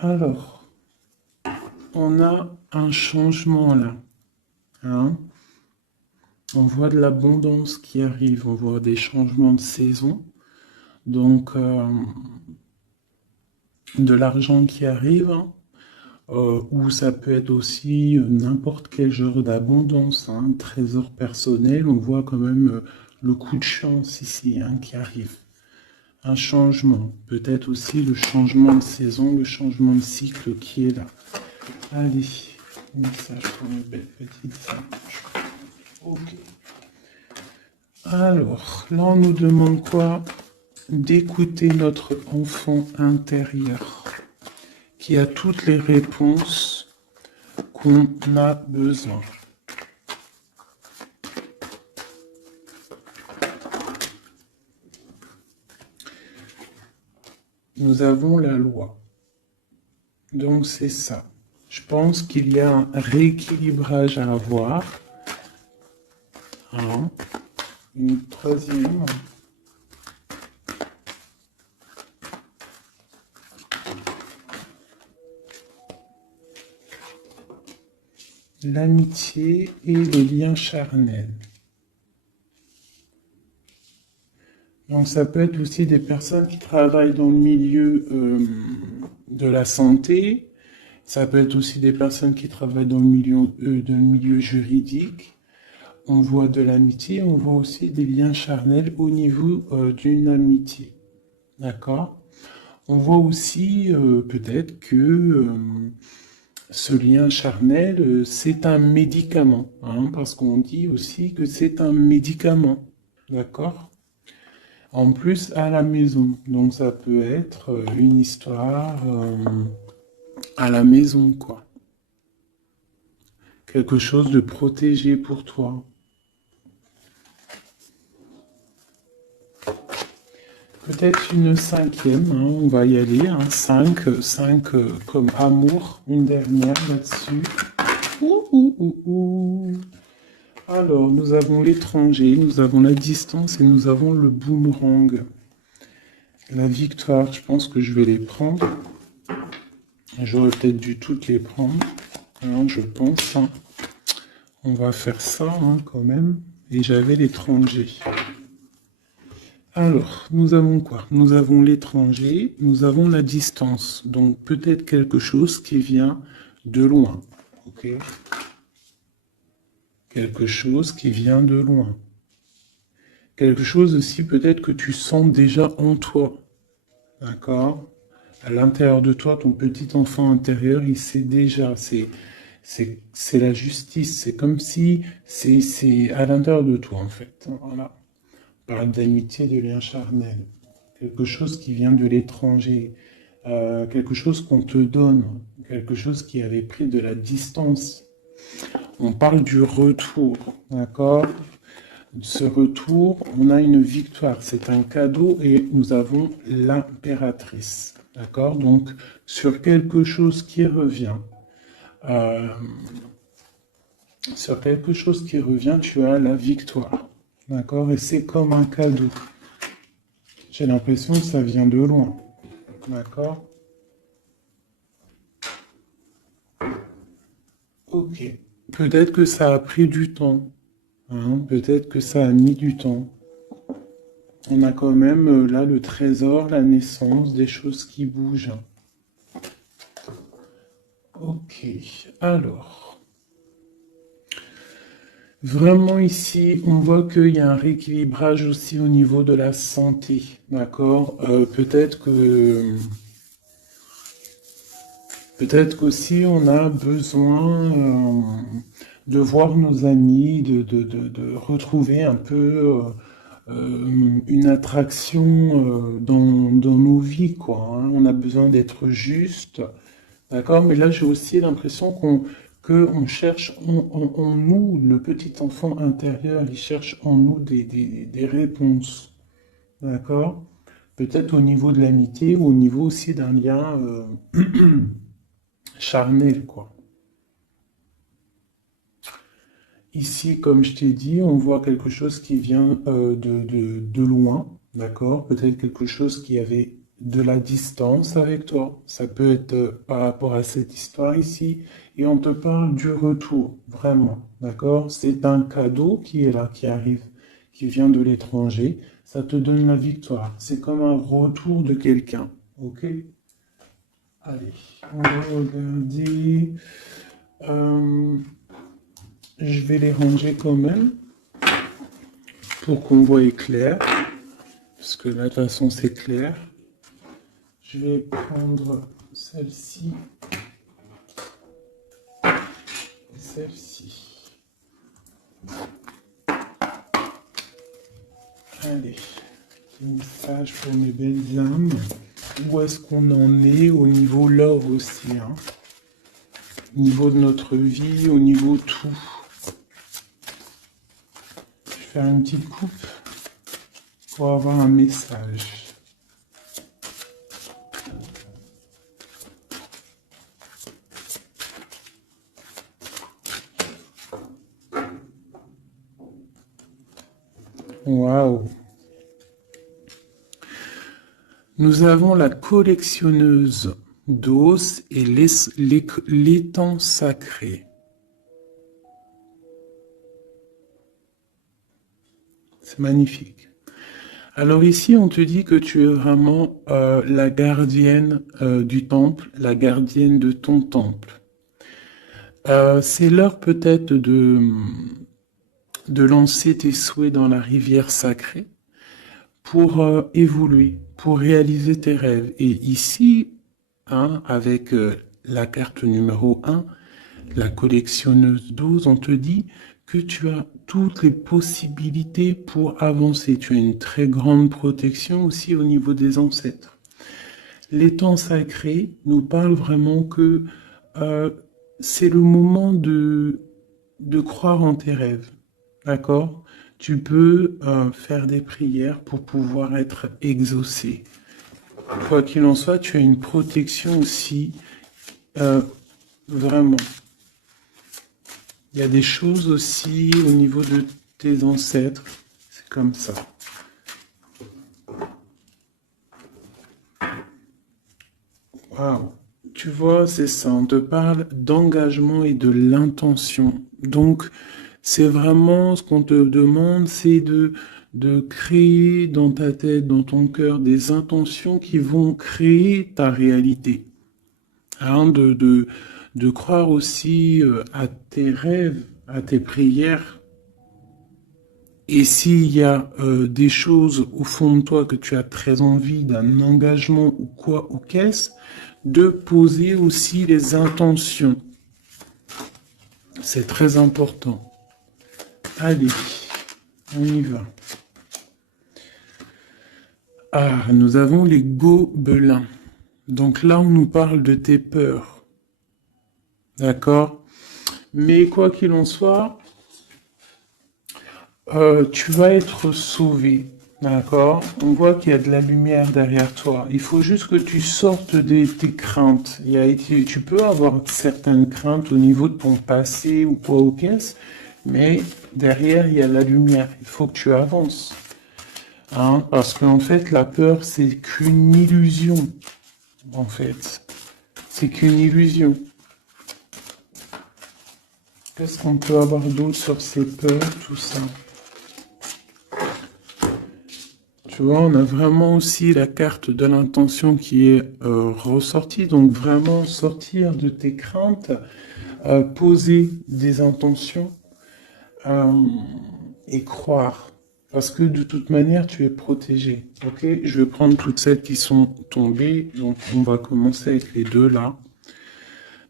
Alors, on a un changement là. Hein. On voit de l'abondance qui arrive, on voit des changements de saison. Donc, de l'argent qui arrive, hein, ou ça peut être aussi n'importe quel genre d'abondance, hein, trésor personnel. On voit quand même le coup de chance ici hein, qui arrive. Un changement, peut-être aussi le changement de saison, le changement de cycle qui est là. Allez, message pour une belle petite singe. Ok. Alors, là on nous demande quoi? D'écouter notre enfant intérieur qui a toutes les réponses qu'on a besoin. Nous avons la loi. Donc c'est ça. Je pense qu'il y a un rééquilibrage à avoir. Hein. Une troisième. L'amitié et les liens charnels. Donc ça peut être aussi des personnes qui travaillent dans le milieu de la santé. Ça peut être aussi des personnes qui travaillent dans le milieu juridique. On voit de l'amitié, on voit aussi des liens charnels au niveau d'une amitié. D'accord? On voit aussi peut-être que ce lien charnel, c'est un médicament. Hein, parce qu'on dit aussi que c'est un médicament. D'accord? En plus, à la maison. Donc ça peut être une histoire à la maison, quoi. Quelque chose de protégé pour toi. Peut-être une cinquième, hein, on va y aller, hein, 5 comme amour, une dernière là-dessus. Alors, nous avons l'étranger, nous avons la distance et nous avons le boomerang. La victoire, je pense que je vais les prendre. J'aurais peut-être dû toutes les prendre, hein, je pense. Hein. On va faire ça hein, quand même. Et j'avais l'étranger. Alors, nous avons quoi? Nous avons l'étranger, nous avons la distance. Donc, peut-être quelque chose qui vient de loin. Ok? Quelque chose qui vient de loin. Quelque chose aussi peut-être que tu sens déjà en toi. D'accord? À l'intérieur de toi, ton petit enfant intérieur, il sait déjà. C'est la justice. C'est comme si c'est à l'intérieur de toi, en fait. Voilà. On parle d'amitié, de lien charnel. Quelque chose qui vient de l'étranger. Quelque chose qu'on te donne. Quelque chose qui avait pris de la distance. On parle du retour. D'accord? Ce retour, on a une victoire. C'est un cadeau et nous avons l'impératrice. D'accord? Donc, sur quelque chose qui revient. Sur quelque chose qui revient, tu as la victoire. D'accord? Et c'est comme un cadeau. J'ai l'impression que ça vient de loin. D'accord? Ok. Peut-être que ça a pris du temps. Hein? Peut-être que ça a mis du temps. On a quand même là le trésor, la naissance, des choses qui bougent. Ok. Alors. Vraiment ici, on voit qu'il y a un rééquilibrage aussi au niveau de la santé. D'accord? Peut-être qu'aussi on a besoin de voir nos amis, de retrouver un peu une attraction dans nos vies, quoi. Hein. On a besoin d'être juste, d'accord? Mais là, j'ai aussi l'impression qu'on cherche en nous, le petit enfant intérieur, il cherche en nous des réponses, d'accord? Peut-être au niveau de l'amitié ou au niveau aussi d'un lien charnel, quoi. Ici, comme je t'ai dit, on voit quelque chose qui vient de loin, d'accord? Peut-être quelque chose qui avait de la distance avec toi. Ça peut être par rapport à cette histoire ici. Et on te parle du retour, vraiment. D'accord? C'est un cadeau qui est là, qui arrive, qui vient de l'étranger. Ça te donne la victoire. C'est comme un retour de quelqu'un. Ok? Allez, on va regarder. Euh, je vais les ranger quand même pour qu'on voie clair. Parce que là, de toute façon, c'est clair. Je vais prendre celle-ci et celle-ci. Allez, petit message pour mes belles âmes. Où est-ce qu'on en est au niveau love aussi, hein? Au niveau de notre vie, au niveau tout. Je vais faire une petite coupe pour avoir un message. Waouh! Nous avons la collectionneuse d'os et l'étang sacré. C'est magnifique. Alors ici, on te dit que tu es vraiment la gardienne du temple, la gardienne de ton temple. C'est l'heure peut-être de lancer tes souhaits dans la rivière sacrée pour évoluer, pour réaliser tes rêves. Et ici, hein, avec la carte numéro 1, la collectionneuse 12, on te dit que tu as toutes les possibilités pour avancer. Tu as une très grande protection aussi au niveau des ancêtres. L'étang sacré nous parle vraiment que c'est le moment de croire en tes rêves. D'accord? Tu peux faire des prières pour pouvoir être exaucé. Quoi qu'il en soit, tu as une protection aussi, vraiment. Il y a des choses aussi au niveau de tes ancêtres. C'est comme ça. Waouh! Tu vois, c'est ça. On te parle d'engagement et de l'intention. Donc, c'est vraiment ce qu'on te demande, c'est de créer dans ta tête, dans ton cœur, des intentions qui vont créer ta réalité. Hein, de croire aussi à tes rêves, à tes prières. Et s'il y a des choses au fond de toi que tu as très envie d'un engagement ou quoi, ou qu'est-ce, de poser aussi les intentions. C'est très important. Allez, on y va. Ah, nous avons les gobelins. Donc là, on nous parle de tes peurs. D'accord? Mais quoi qu'il en soit, tu vas être sauvé. D'accord? On voit qu'il y a de la lumière derrière toi. Il faut juste que tu sortes de tes craintes. Tu peux avoir certaines craintes au niveau de ton passé ou quoi ou qu'est-ce, mais derrière, il y a la lumière. Il faut que tu avances. Hein? Parce qu'en fait, la peur, c'est qu'une illusion. En fait, c'est qu'une illusion. Qu'est-ce qu'on peut avoir d'autre sur ces peurs, tout ça? Tu vois, on a vraiment aussi la carte de l'intention qui est ressortie. Donc vraiment sortir de tes craintes, poser des intentions et croire. Parce que de toute manière, tu es protégé. Ok? Je vais prendre toutes celles qui sont tombées. Donc on va commencer avec les deux là.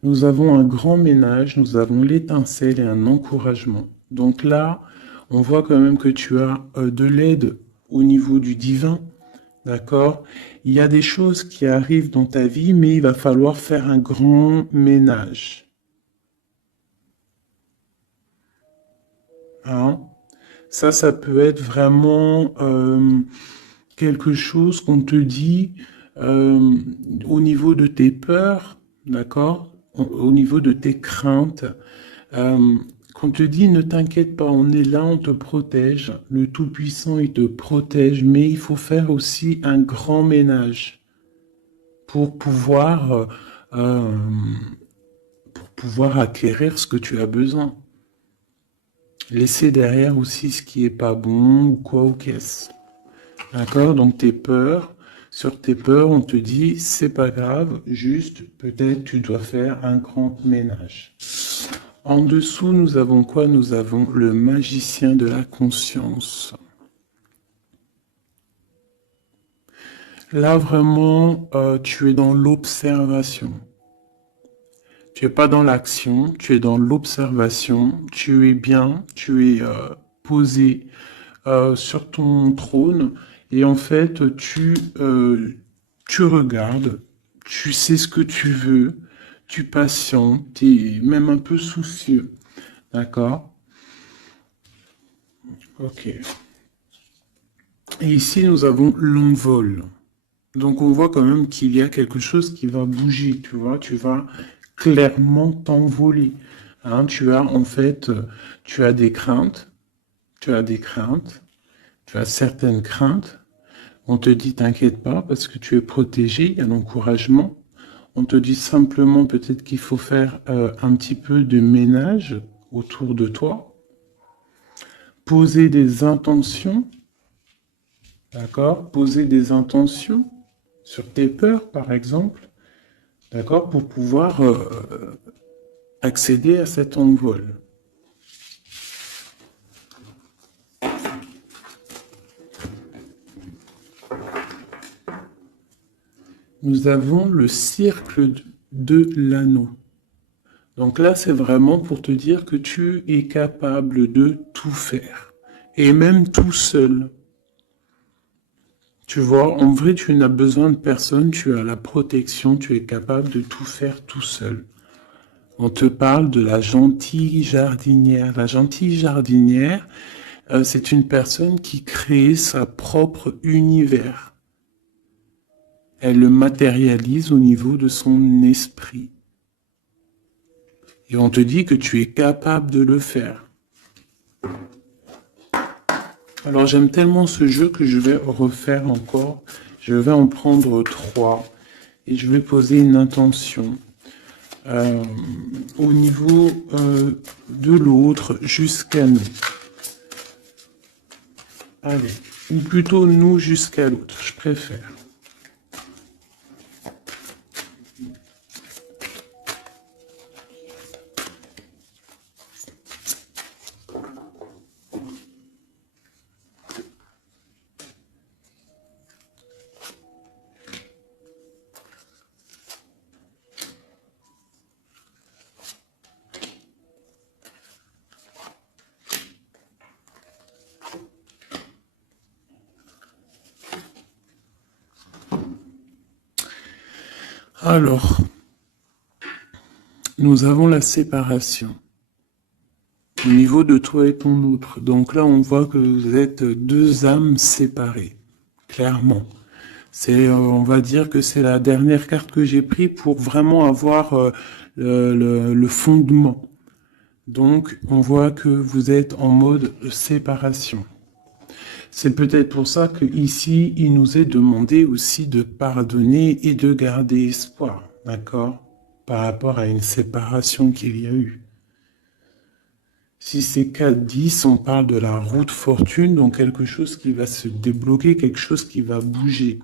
Nous avons un grand ménage, nous avons l'étincelle et un encouragement. Donc là, on voit quand même que tu as de l'aide au niveau du divin, d'accord? Il y a des choses qui arrivent dans ta vie, mais il va falloir faire un grand ménage. Hein? Ça peut être vraiment quelque chose qu'on te dit au niveau de tes peurs, d'accord? Au niveau de tes craintes. Qu'on te dit, ne t'inquiète pas, on est là, on te protège. Le Tout-Puissant, il te protège, mais il faut faire aussi un grand ménage. pour euh, pouvoir acquérir ce que tu as besoin. Laisser derrière aussi ce qui est pas bon ou quoi ou qu'est-ce. D'accord? Donc tes peurs, sur tes peurs, on te dit c'est pas grave, juste peut-être tu dois faire un grand ménage. En dessous, nous avons quoi? Nous avons le magicien de la conscience. Là, vraiment, tu es dans l'observation. Tu es pas dans l'action, tu es dans l'observation. Tu es bien, tu es posé sur ton trône. Et en fait, tu regardes, tu sais ce que tu veux, tu patientes, tu es même un peu soucieux. D'accord? Ok. Et ici, nous avons l'envol. Donc, on voit quand même qu'il y a quelque chose qui va bouger, tu vois. Tu vas clairement t'envoler. Hein, tu as, en fait, tu as des craintes. Tu as des craintes. Tu as certaines craintes. On te dit, t'inquiète pas, parce que tu es protégé, il y a l'encouragement. On te dit simplement peut-être qu'il faut faire un petit peu de ménage autour de toi. Poser des intentions, d'accord? Poser des intentions sur tes peurs, par exemple, d'accord? Pour pouvoir accéder à cet envol. Nous avons le cercle de l'anneau. Donc là, c'est vraiment pour te dire que tu es capable de tout faire. Et même tout seul. Tu vois, en vrai, tu n'as besoin de personne, tu as la protection, tu es capable de tout faire tout seul. On te parle de la gentille jardinière. La gentille jardinière, c'est une personne qui crée sa propre univers. Elle le matérialise au niveau de son esprit. Et on te dit que tu es capable de le faire. Alors j'aime tellement ce jeu que je vais refaire encore. Je vais en prendre 3 et je vais poser une intention au niveau de l'autre jusqu'à nous. Allez, ou plutôt nous jusqu'à l'autre, je préfère. Alors, nous avons la séparation au niveau de toi et ton autre. Donc là, on voit que vous êtes deux âmes séparées, clairement. C'est, on va dire que c'est la dernière carte que j'ai prise pour vraiment avoir le fondement. Donc, on voit que vous êtes en mode séparation. C'est peut-être pour ça que ici, il nous est demandé aussi de pardonner et de garder espoir, d'accord, par rapport à une séparation qu'il y a eu. Si c'est 4-10, on parle de la route fortune, donc quelque chose qui va se débloquer, quelque chose qui va bouger.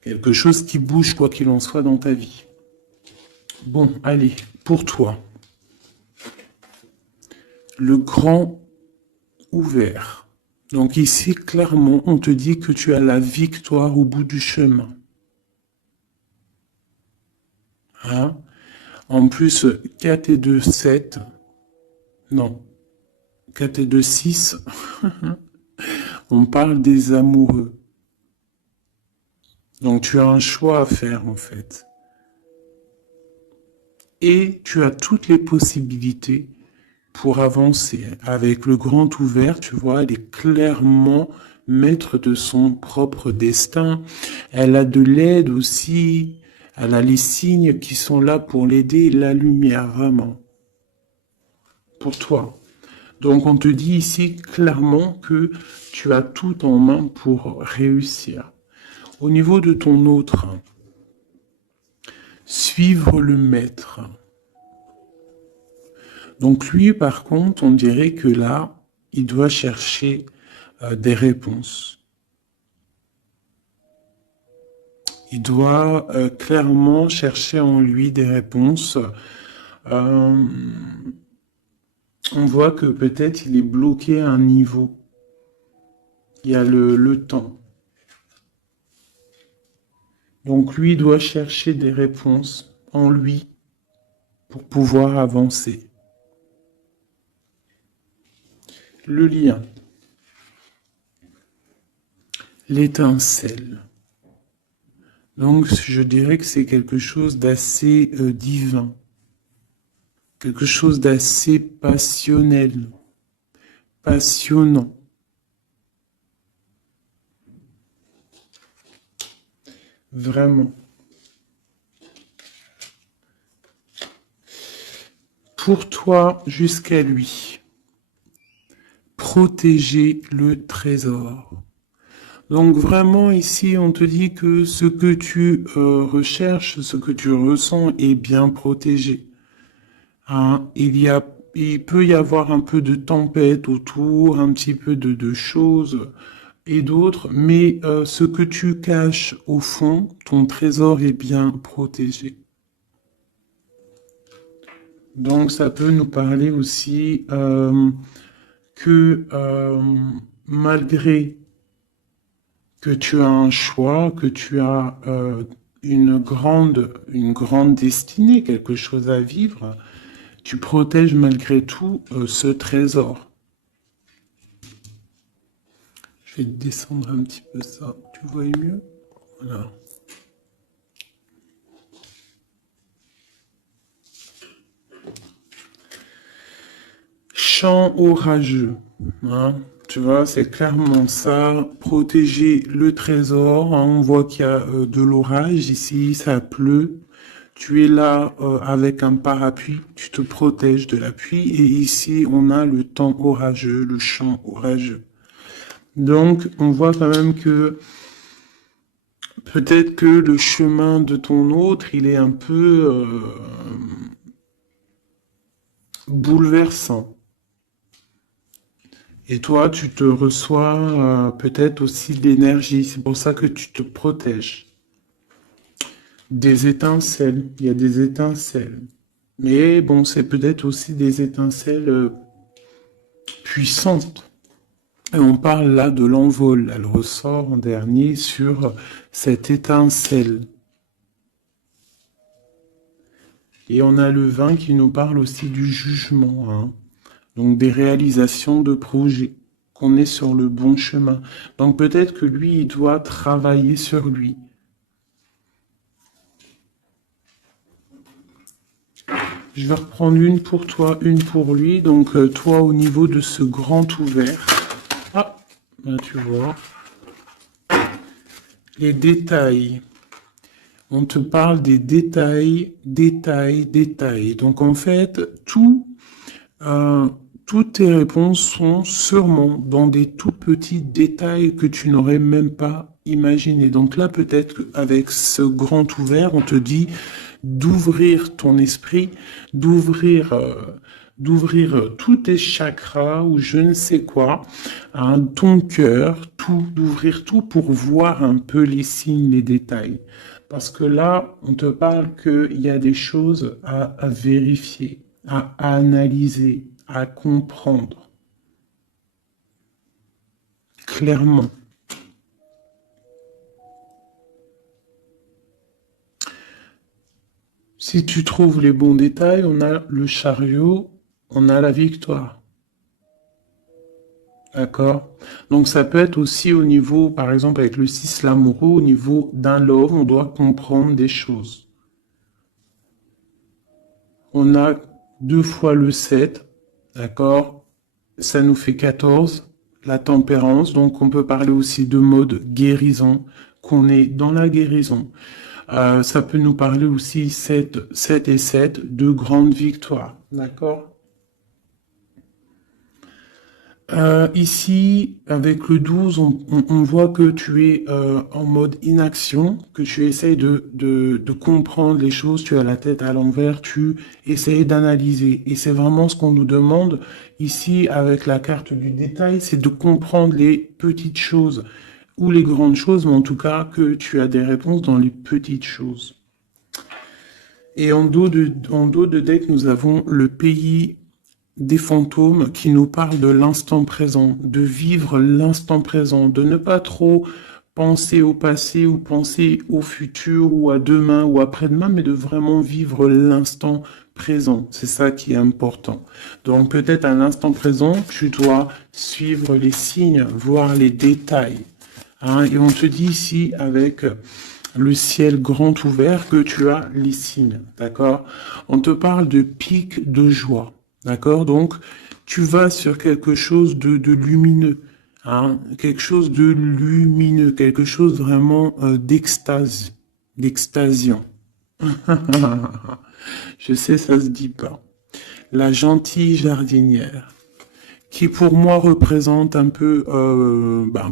Quelque chose qui bouge quoi qu'il en soit dans ta vie. Bon, allez, pour toi. Le grand ouvert. Donc ici, clairement, on te dit que tu as la victoire au bout du chemin. Hein? En plus, 4 et 2, 7. Non. 4 et 2, 6. On parle des amoureux. Donc tu as un choix à faire en fait. Et tu as toutes les possibilités pour avancer. Avec le grand ouvert, tu vois, elle est clairement maître de son propre destin. Elle a de l'aide aussi. Elle a les signes qui sont là pour l'aider, la lumière vraiment. Pour toi. Donc on te dit ici clairement que tu as tout en main pour réussir. Au niveau de ton autre, suivre le maître. Donc lui, par contre, on dirait que là, il doit chercher des réponses. Il doit clairement chercher en lui des réponses. On voit que peut-être il est bloqué à un niveau. Il y a le temps. Donc lui doit chercher des réponses en lui pour pouvoir avancer. Le lien. L'étincelle. Donc je dirais que c'est quelque chose d'assez divin. Quelque chose d'assez passionnel. Passionnant. Vraiment. Pour toi, jusqu'à lui. Protéger le trésor. Donc vraiment ici, on te dit que ce que tu recherches, ce que tu ressens est bien protégé. Hein, il peut y avoir un peu de tempête autour, un petit peu de choses et d'autres, mais ce que tu caches au fond, ton trésor est bien protégé. Donc ça peut nous parler aussi que malgré que tu as un choix, que tu as une grande destinée, quelque chose à vivre, tu protèges malgré tout ce trésor. Je vais descendre un petit peu ça. Tu vois mieux? Voilà. Chant orageux. Hein? Tu vois, c'est clairement ça. Protéger le trésor. Hein? On voit qu'il y a de l'orage ici, ça pleut. Tu es là avec un parapluie, tu te protèges de la pluie. Et ici, on a le temps orageux, le chant orageux. Donc, on voit quand même que peut-être que le chemin de ton autre, il est un peu bouleversant. Et toi, tu te reçois peut-être aussi de l'énergie. C'est pour ça que tu te protèges. Des étincelles. Il y a des étincelles. Mais bon, c'est peut-être aussi des étincelles puissantes. Et on parle là de l'envol. Elle ressort en dernier sur cette étincelle. Et on a le 20 qui nous parle aussi du jugement. Hein. Donc des réalisations de projets, qu'on est sur le bon chemin. Donc peut-être que lui, il doit travailler sur lui. Je vais reprendre une pour toi, une pour lui. Donc toi, au niveau de ce grand ouvert. Ah, là tu vois. Les détails. On te parle des détails, détails, détails. Donc en fait, toutes tes réponses sont sûrement dans des tout petits détails que tu n'aurais même pas imaginé. Donc là, peut-être qu'avec ce grand ouvert, on te dit d'ouvrir ton esprit, d'ouvrir tous tes chakras ou je ne sais quoi, hein, ton cœur, tout, d'ouvrir tout pour voir un peu les signes, les détails. Parce que là, on te parle qu'il y a des choses à vérifier, à analyser, à comprendre. Clairement. Si tu trouves les bons détails, on a le chariot, on a la victoire. D'accord? Donc ça peut être aussi au niveau, par exemple avec le 6 l'amoureux, au niveau d'un love, on doit comprendre des choses. On a 2 fois le 7, d'accord? Ça nous fait 14, la tempérance, donc on peut parler aussi de mode guérison, qu'on est dans la guérison. Ça peut nous parler aussi 7 et 7, de grandes victoires, d'accord? Ici, avec le 12, on voit que tu es en mode inaction, que tu essayes de comprendre les choses, tu as la tête à l'envers, tu essayes d'analyser. Et c'est vraiment ce qu'on nous demande ici avec la carte du détail, c'est de comprendre les petites choses ou les grandes choses, mais en tout cas que tu as des réponses dans les petites choses. Et en dos de deck, nous avons le pays des fantômes qui nous parlent de l'instant présent, de vivre l'instant présent, de ne pas trop penser au passé ou penser au futur ou à demain ou après-demain, mais de vraiment vivre l'instant présent. C'est ça qui est important. Donc peut-être à l'instant présent, tu dois suivre les signes, voir les détails. Hein, et on te dit ici avec le ciel grand ouvert que tu as les signes, d'accord? On te parle de pic de joie, d'accord? Donc, tu vas sur quelque chose de lumineux, hein? Quelque chose de lumineux, quelque chose vraiment d'extase, d'extasiant. Je sais, ça se dit pas. La gentille jardinière, qui pour moi représente un peu,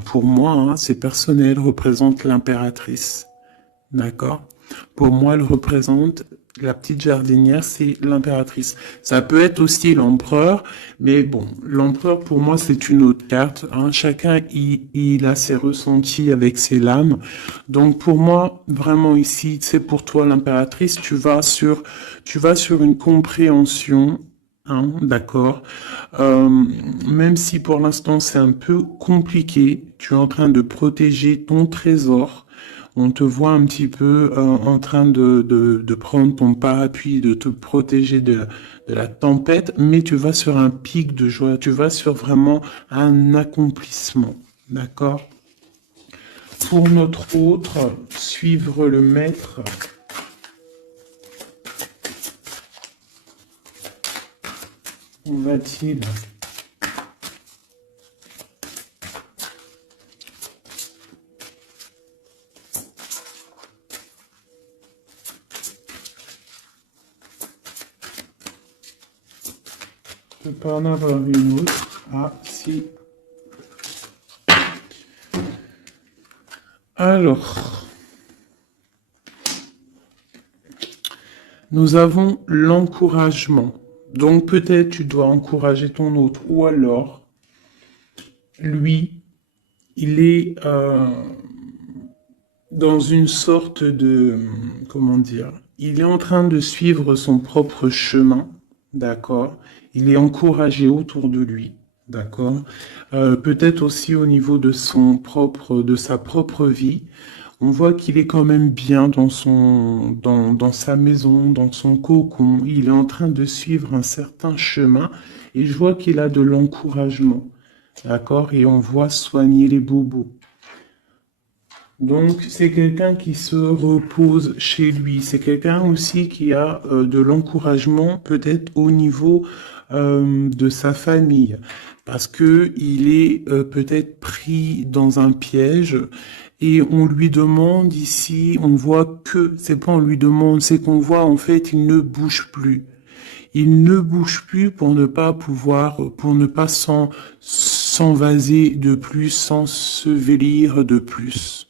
pour moi, hein, c'est personnel, représente l'impératrice. D'accord? Pour moi, elle représente la petite jardinière, c'est l'impératrice. Ça peut être aussi l'empereur, mais bon, l'empereur pour moi c'est une autre carte. Hein. Chacun il a ses ressentis avec ses lames. Donc pour moi, vraiment ici, c'est pour toi l'impératrice. Tu vas sur une compréhension. Hein, d'accord. Même si pour l'instant c'est un peu compliqué, tu es en train de protéger ton trésor. On te voit un petit peu en train de prendre ton parapluie, de te protéger de la tempête, mais tu vas sur un pic de joie, tu vas sur vraiment un accomplissement. D'accord? Pour notre autre, suivre le maître. Où va-t-il? Je peux pas en avoir une autre. Ah, si. Alors, nous avons l'encouragement. Donc peut-être tu dois encourager ton autre. Ou alors, lui, il est dans une sorte de... Comment dire? Il est en train de suivre son propre chemin. D'accord? Il est encouragé autour de lui. D'accord? Peut-être aussi au niveau de de sa propre vie. On voit qu'il est quand même bien dans sa maison, dans son cocon. Il est en train de suivre un certain chemin et je vois qu'il a de l'encouragement. D'accord? Et on voit soigner les bobos. Donc, c'est quelqu'un qui se repose chez lui. C'est quelqu'un aussi qui a de l'encouragement, peut-être au niveau de sa famille, parce que il est peut-être pris dans un piège et on lui demande ici, on voit que, c'est pas on lui demande, c'est qu'on voit en fait, il ne bouge plus. Il ne bouge plus pour ne pas pouvoir, pour ne pas s'envaser de plus, s'ensevelir de plus.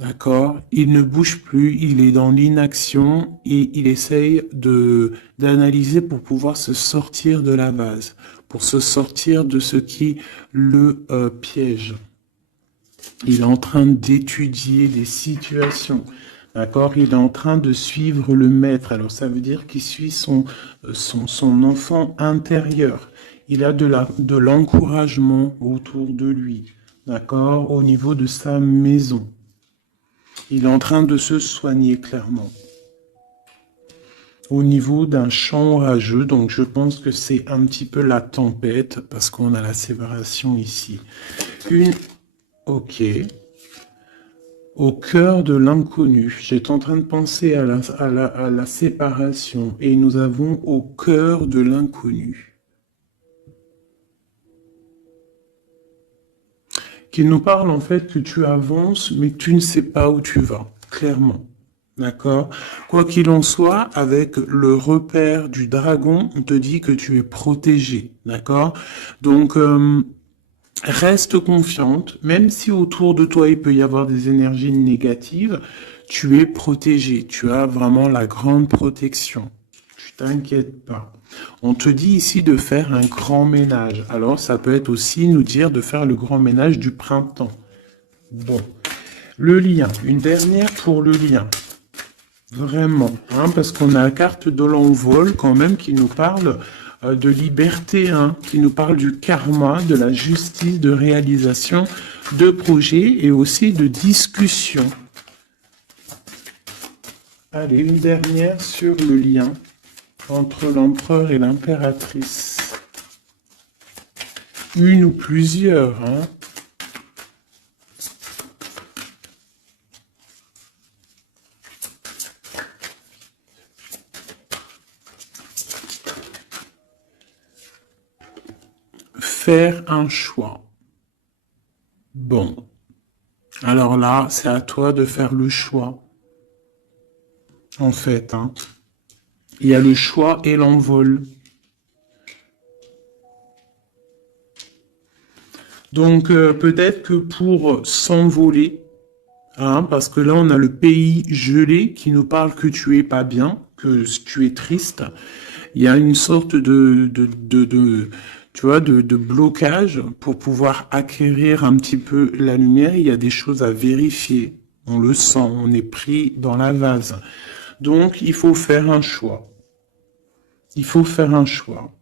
D'accord? Il ne bouge plus, il est dans l'inaction et il essaye d'analyser pour pouvoir se sortir de la vase, pour se sortir de ce qui le piège. Il est en train d'étudier des situations. D'accord? Il est en train de suivre le maître. Alors ça veut dire qu'il suit son enfant intérieur. Il a de l'encouragement autour de lui. D'accord? Au niveau de sa maison. Il est en train de se soigner clairement. Au niveau d'un champ orageux, donc je pense que c'est un petit peu la tempête, parce qu'on a la séparation ici. Ok. Au cœur de l'inconnu. J'étais en train de penser à la séparation, et nous avons au cœur de l'inconnu. Qui nous parle en fait que tu avances, mais que tu ne sais pas où tu vas, clairement. D'accord? Quoi qu'il en soit, avec le repère du dragon, on te dit que tu es protégé. D'accord? Donc, Reste confiante, même si autour de toi il peut y avoir des énergies négatives, tu es protégé, tu as vraiment la grande protection. Tu t'inquiètes pas. On te dit ici de faire un grand ménage. Alors ça peut être aussi nous dire de faire le grand ménage du printemps. Bon, le lien, une dernière pour le lien. Vraiment, hein, parce qu'on a la carte de l'envol quand même qui nous parle de liberté, hein, qui nous parle du karma, de la justice, de réalisation, de projets et aussi de discussion. Allez, une dernière sur le lien entre l'empereur et l'impératrice. Une ou plusieurs, hein. Faire un choix. Bon. Alors là, c'est à toi de faire le choix. En fait, hein. Il y a le choix et l'envol. Donc, peut-être que pour s'envoler, hein, parce que là, on a le pays gelé qui nous parle que tu es pas bien, que tu es triste. Il y a une sorte tu vois, de blocage pour pouvoir acquérir un petit peu la lumière. Il y a des choses à vérifier. On le sent, on est pris dans la vase. Donc, il faut faire un choix. Il faut faire un choix.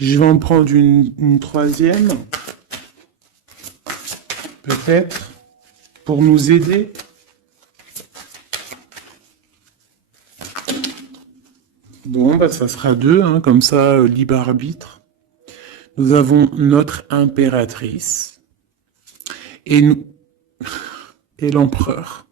Je vais en prendre une troisième, peut-être, pour nous aider. Bon, bah, ça sera deux, hein, comme ça, libre arbitre. Nous avons notre impératrice et nous et l'empereur.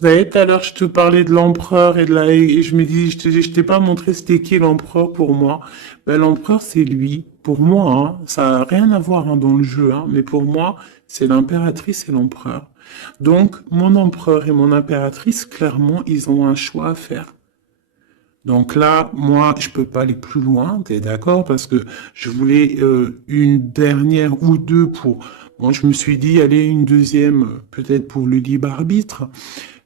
Vous savez, tout à l'heure, je te parlais de l'empereur et je me dis, je t'ai pas montré c'était qui l'empereur pour moi. Ben, l'empereur, c'est lui. Pour moi, hein, ça n'a rien à voir hein, dans le jeu, hein, mais pour moi, c'est l'impératrice et l'empereur. Donc, mon empereur et mon impératrice, clairement, ils ont un choix à faire. Donc là, moi, je peux pas aller plus loin, t'es d'accord? Parce que je voulais une dernière ou deux pour... Bon, je me suis dit, allez, une deuxième, peut-être pour le libre arbitre.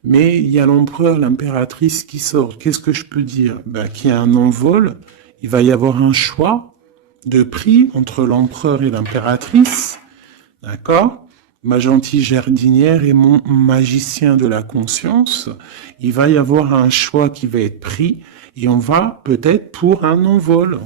Mais il y a l'empereur, l'impératrice qui sort. Qu'est-ce que je peux dire? Ben, qu'il y a un envol, il va y avoir un choix de prix entre l'empereur et l'impératrice, d'accord? Ma gentille jardinière et mon magicien de la conscience, il va y avoir un choix qui va être pris et on va peut-être pour un envol.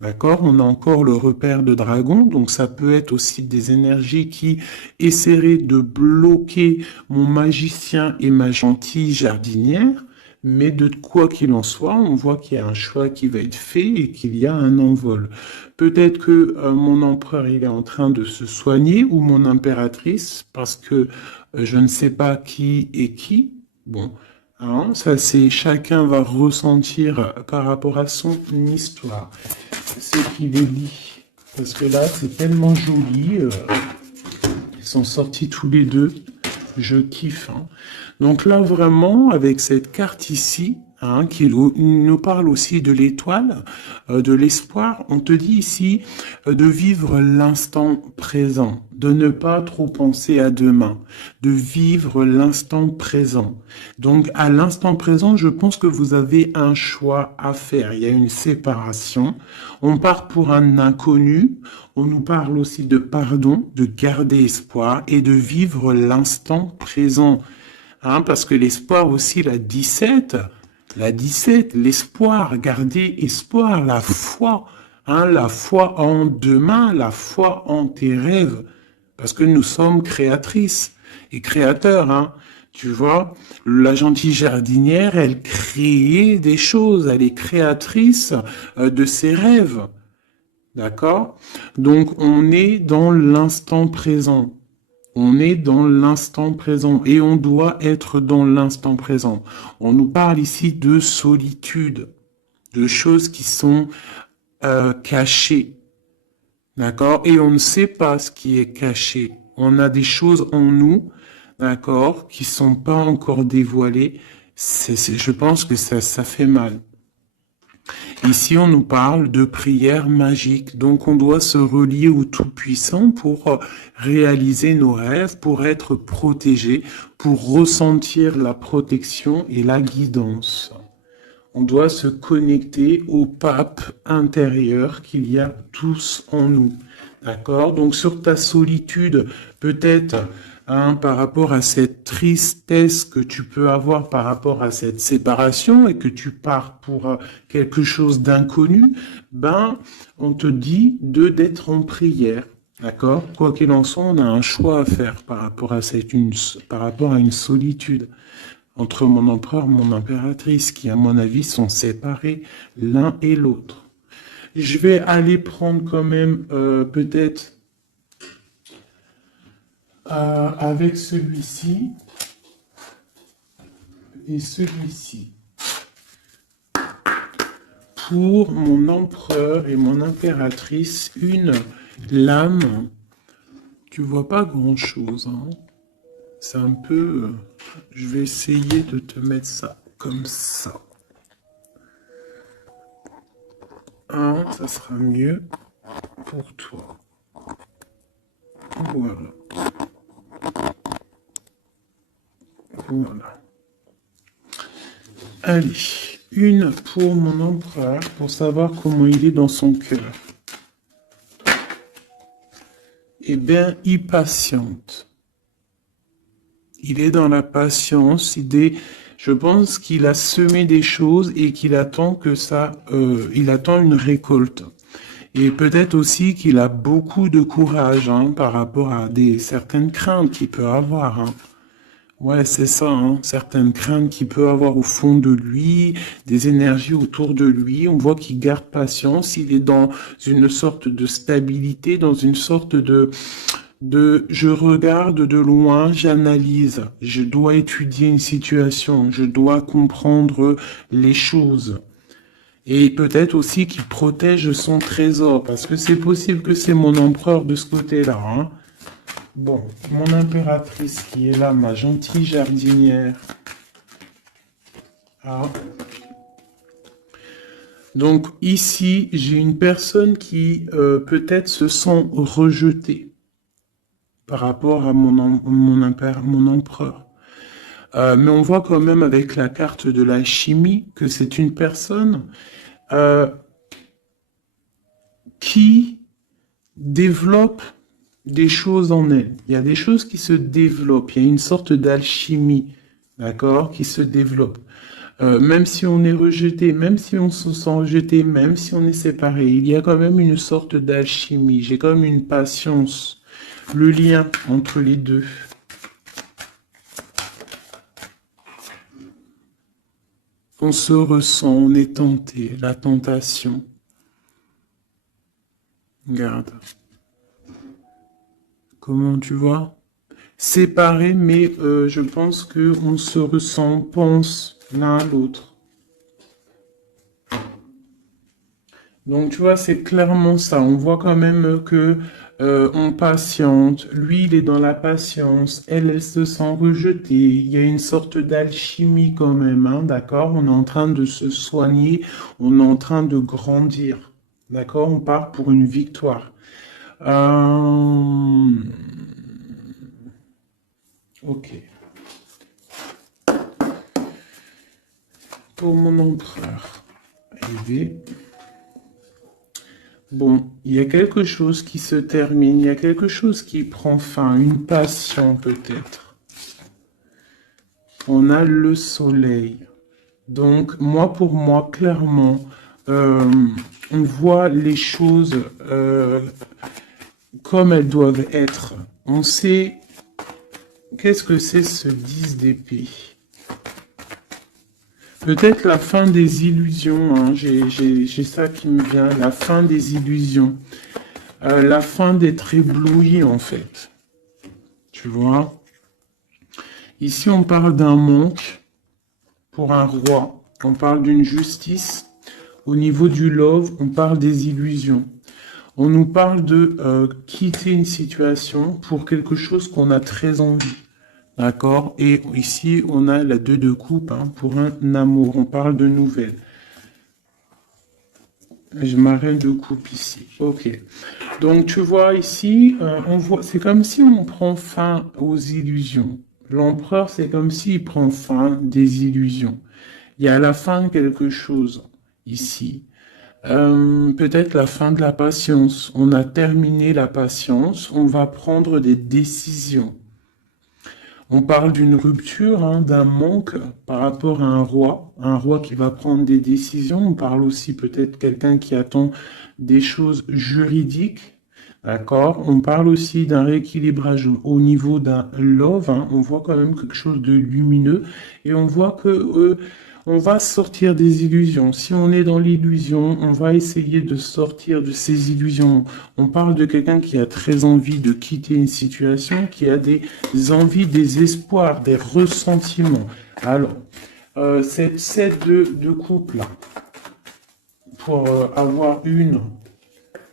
D'accord? On a encore le repère de dragon, donc ça peut être aussi des énergies qui essaieraient de bloquer mon magicien et ma gentille jardinière, mais de quoi qu'il en soit, on voit qu'il y a un choix qui va être fait et qu'il y a un envol. Peut-être que mon empereur il est en train de se soigner ou mon impératrice parce que je ne sais pas qui est qui. Bon, hein, ça c'est chacun va ressentir par rapport à son histoire. C'est qu'il est dit parce que là c'est tellement joli. Ils sont sortis tous les deux. Je kiffe. Hein. Donc là, vraiment, avec cette carte ici, hein, qui nous parle aussi de l'étoile, de l'espoir, on te dit ici de vivre l'instant présent, de ne pas trop penser à demain, de vivre l'instant présent. Donc à l'instant présent, je pense que vous avez un choix à faire. Il y a une séparation. On part pour un inconnu. On nous parle aussi de pardon, de garder espoir et de vivre l'instant présent. Hein, parce que l'espoir aussi, la 17, l'espoir, garder espoir, hein, la foi en demain, la foi en tes rêves. Parce que nous sommes créatrices et créateurs, hein. Tu vois, la gentille jardinière, elle crée des choses, elle est créatrice de ses rêves. D'accord? Donc, on est dans l'instant présent. On est dans l'instant présent et on doit être dans l'instant présent. On nous parle ici de solitude, de choses qui sont cachées. D'accord? Et on ne sait pas ce qui est caché. On a des choses en nous, d'accord, qui sont pas encore dévoilées. Je pense que ça fait mal. Ici, on nous parle de prière magique. Donc, on doit se relier au Tout-Puissant pour réaliser nos rêves, pour être protégé, pour ressentir la protection et la guidance. On doit se connecter au pape intérieur qu'il y a tous en nous. D'accord? Donc sur ta solitude, peut-être par rapport à cette tristesse que tu peux avoir par rapport à cette séparation et que tu pars pour quelque chose d'inconnu, on te dit d'être en prière. D'accord? Quoi qu'il en soit, on a un choix à faire par rapport à une solitude entre mon empereur et mon impératrice, qui, à mon avis, sont séparés l'un et l'autre. Je vais aller prendre quand même, peut-être, avec celui-ci et celui-ci. Pour mon empereur et mon impératrice, une lame. Tu vois pas grand-chose, hein. C'est un peu... je vais essayer de te mettre ça comme ça. Ça sera mieux pour toi. Voilà. Voilà. Allez, une pour mon empereur, pour savoir comment il est dans son cœur. Eh bien, il patiente. Il est dans la patience, je pense qu'il a semé des choses et qu'il attend il attend une récolte. Et peut-être aussi qu'il a beaucoup de courage par rapport à certaines craintes qu'il peut avoir. Ouais, c'est ça, certaines craintes qu'il peut avoir au fond de lui, des énergies autour de lui. On voit qu'il garde patience, il est dans une sorte de stabilité, dans une sorte de je regarde de loin, j'analyse, je dois étudier une situation, je dois comprendre les choses. Et peut-être aussi qu'il protège son trésor, parce que c'est possible que c'est mon empereur de ce côté-là. Bon, mon impératrice qui est là, ma gentille jardinière. Donc ici, j'ai une personne qui peut-être se sent rejetée par rapport à mon empereur. Mais on voit quand même avec la carte de la chimie que c'est une personne qui développe des choses en elle. Il y a des choses qui se développent. Il y a une sorte d'alchimie, d'accord, qui se développe. Même si on est rejeté, même si on se sent rejeté, même si on est séparé, il y a quand même une sorte d'alchimie. J'ai quand même une patience. Le lien entre les deux. On se ressent, on est tenté, la tentation. Regarde. Comment tu vois? Séparés, mais je pense qu'on se ressent, on pense l'un à l'autre. Donc tu vois, c'est clairement ça. On voit quand même que on patiente. Lui, il est dans la patience. Elle se sent rejetée. Il y a une sorte d'alchimie quand même, d'accord? On est en train de se soigner. On est en train de grandir. D'accord? On part pour une victoire. Ok. Pour mon empereur. Bon, il y a quelque chose qui se termine, il y a quelque chose qui prend fin, une passion peut-être. On a le soleil. Donc, pour moi, clairement, on voit les choses comme elles doivent être. On sait qu'est-ce que c'est ce 10 d'épée. Peut-être la fin des illusions, j'ai ça qui me vient, la fin des illusions. La fin d'être ébloui, en fait. Tu vois? Ici, on parle d'un manque pour un roi. On parle d'une justice. Au niveau du love, on parle des illusions. On nous parle de quitter une situation pour quelque chose qu'on a très envie. D'accord? Et ici, on a la 2 de coupe pour un amour. On parle de nouvelles. Je ma reine de coupe ici. Ok. Donc tu vois ici, on voit, c'est comme si on prend fin aux illusions. L'empereur, c'est comme s'il prend fin des illusions. Il y a la fin de quelque chose ici. Peut-être la fin de la patience. On a terminé la patience. On va prendre des décisions. On parle d'une rupture, hein, d'un manque par rapport à un roi qui va prendre des décisions. On parle aussi peut-être quelqu'un qui attend des choses juridiques, d'accord? On parle aussi d'un rééquilibrage au niveau d'un love, hein. On voit quand même quelque chose de lumineux et on voit que on va sortir des illusions. Si on est dans l'illusion, on va essayer de sortir de ces illusions. On parle de quelqu'un qui a très envie de quitter une situation, qui a des envies, des espoirs, des ressentiments. Alors, cette set de couple là, pour avoir une,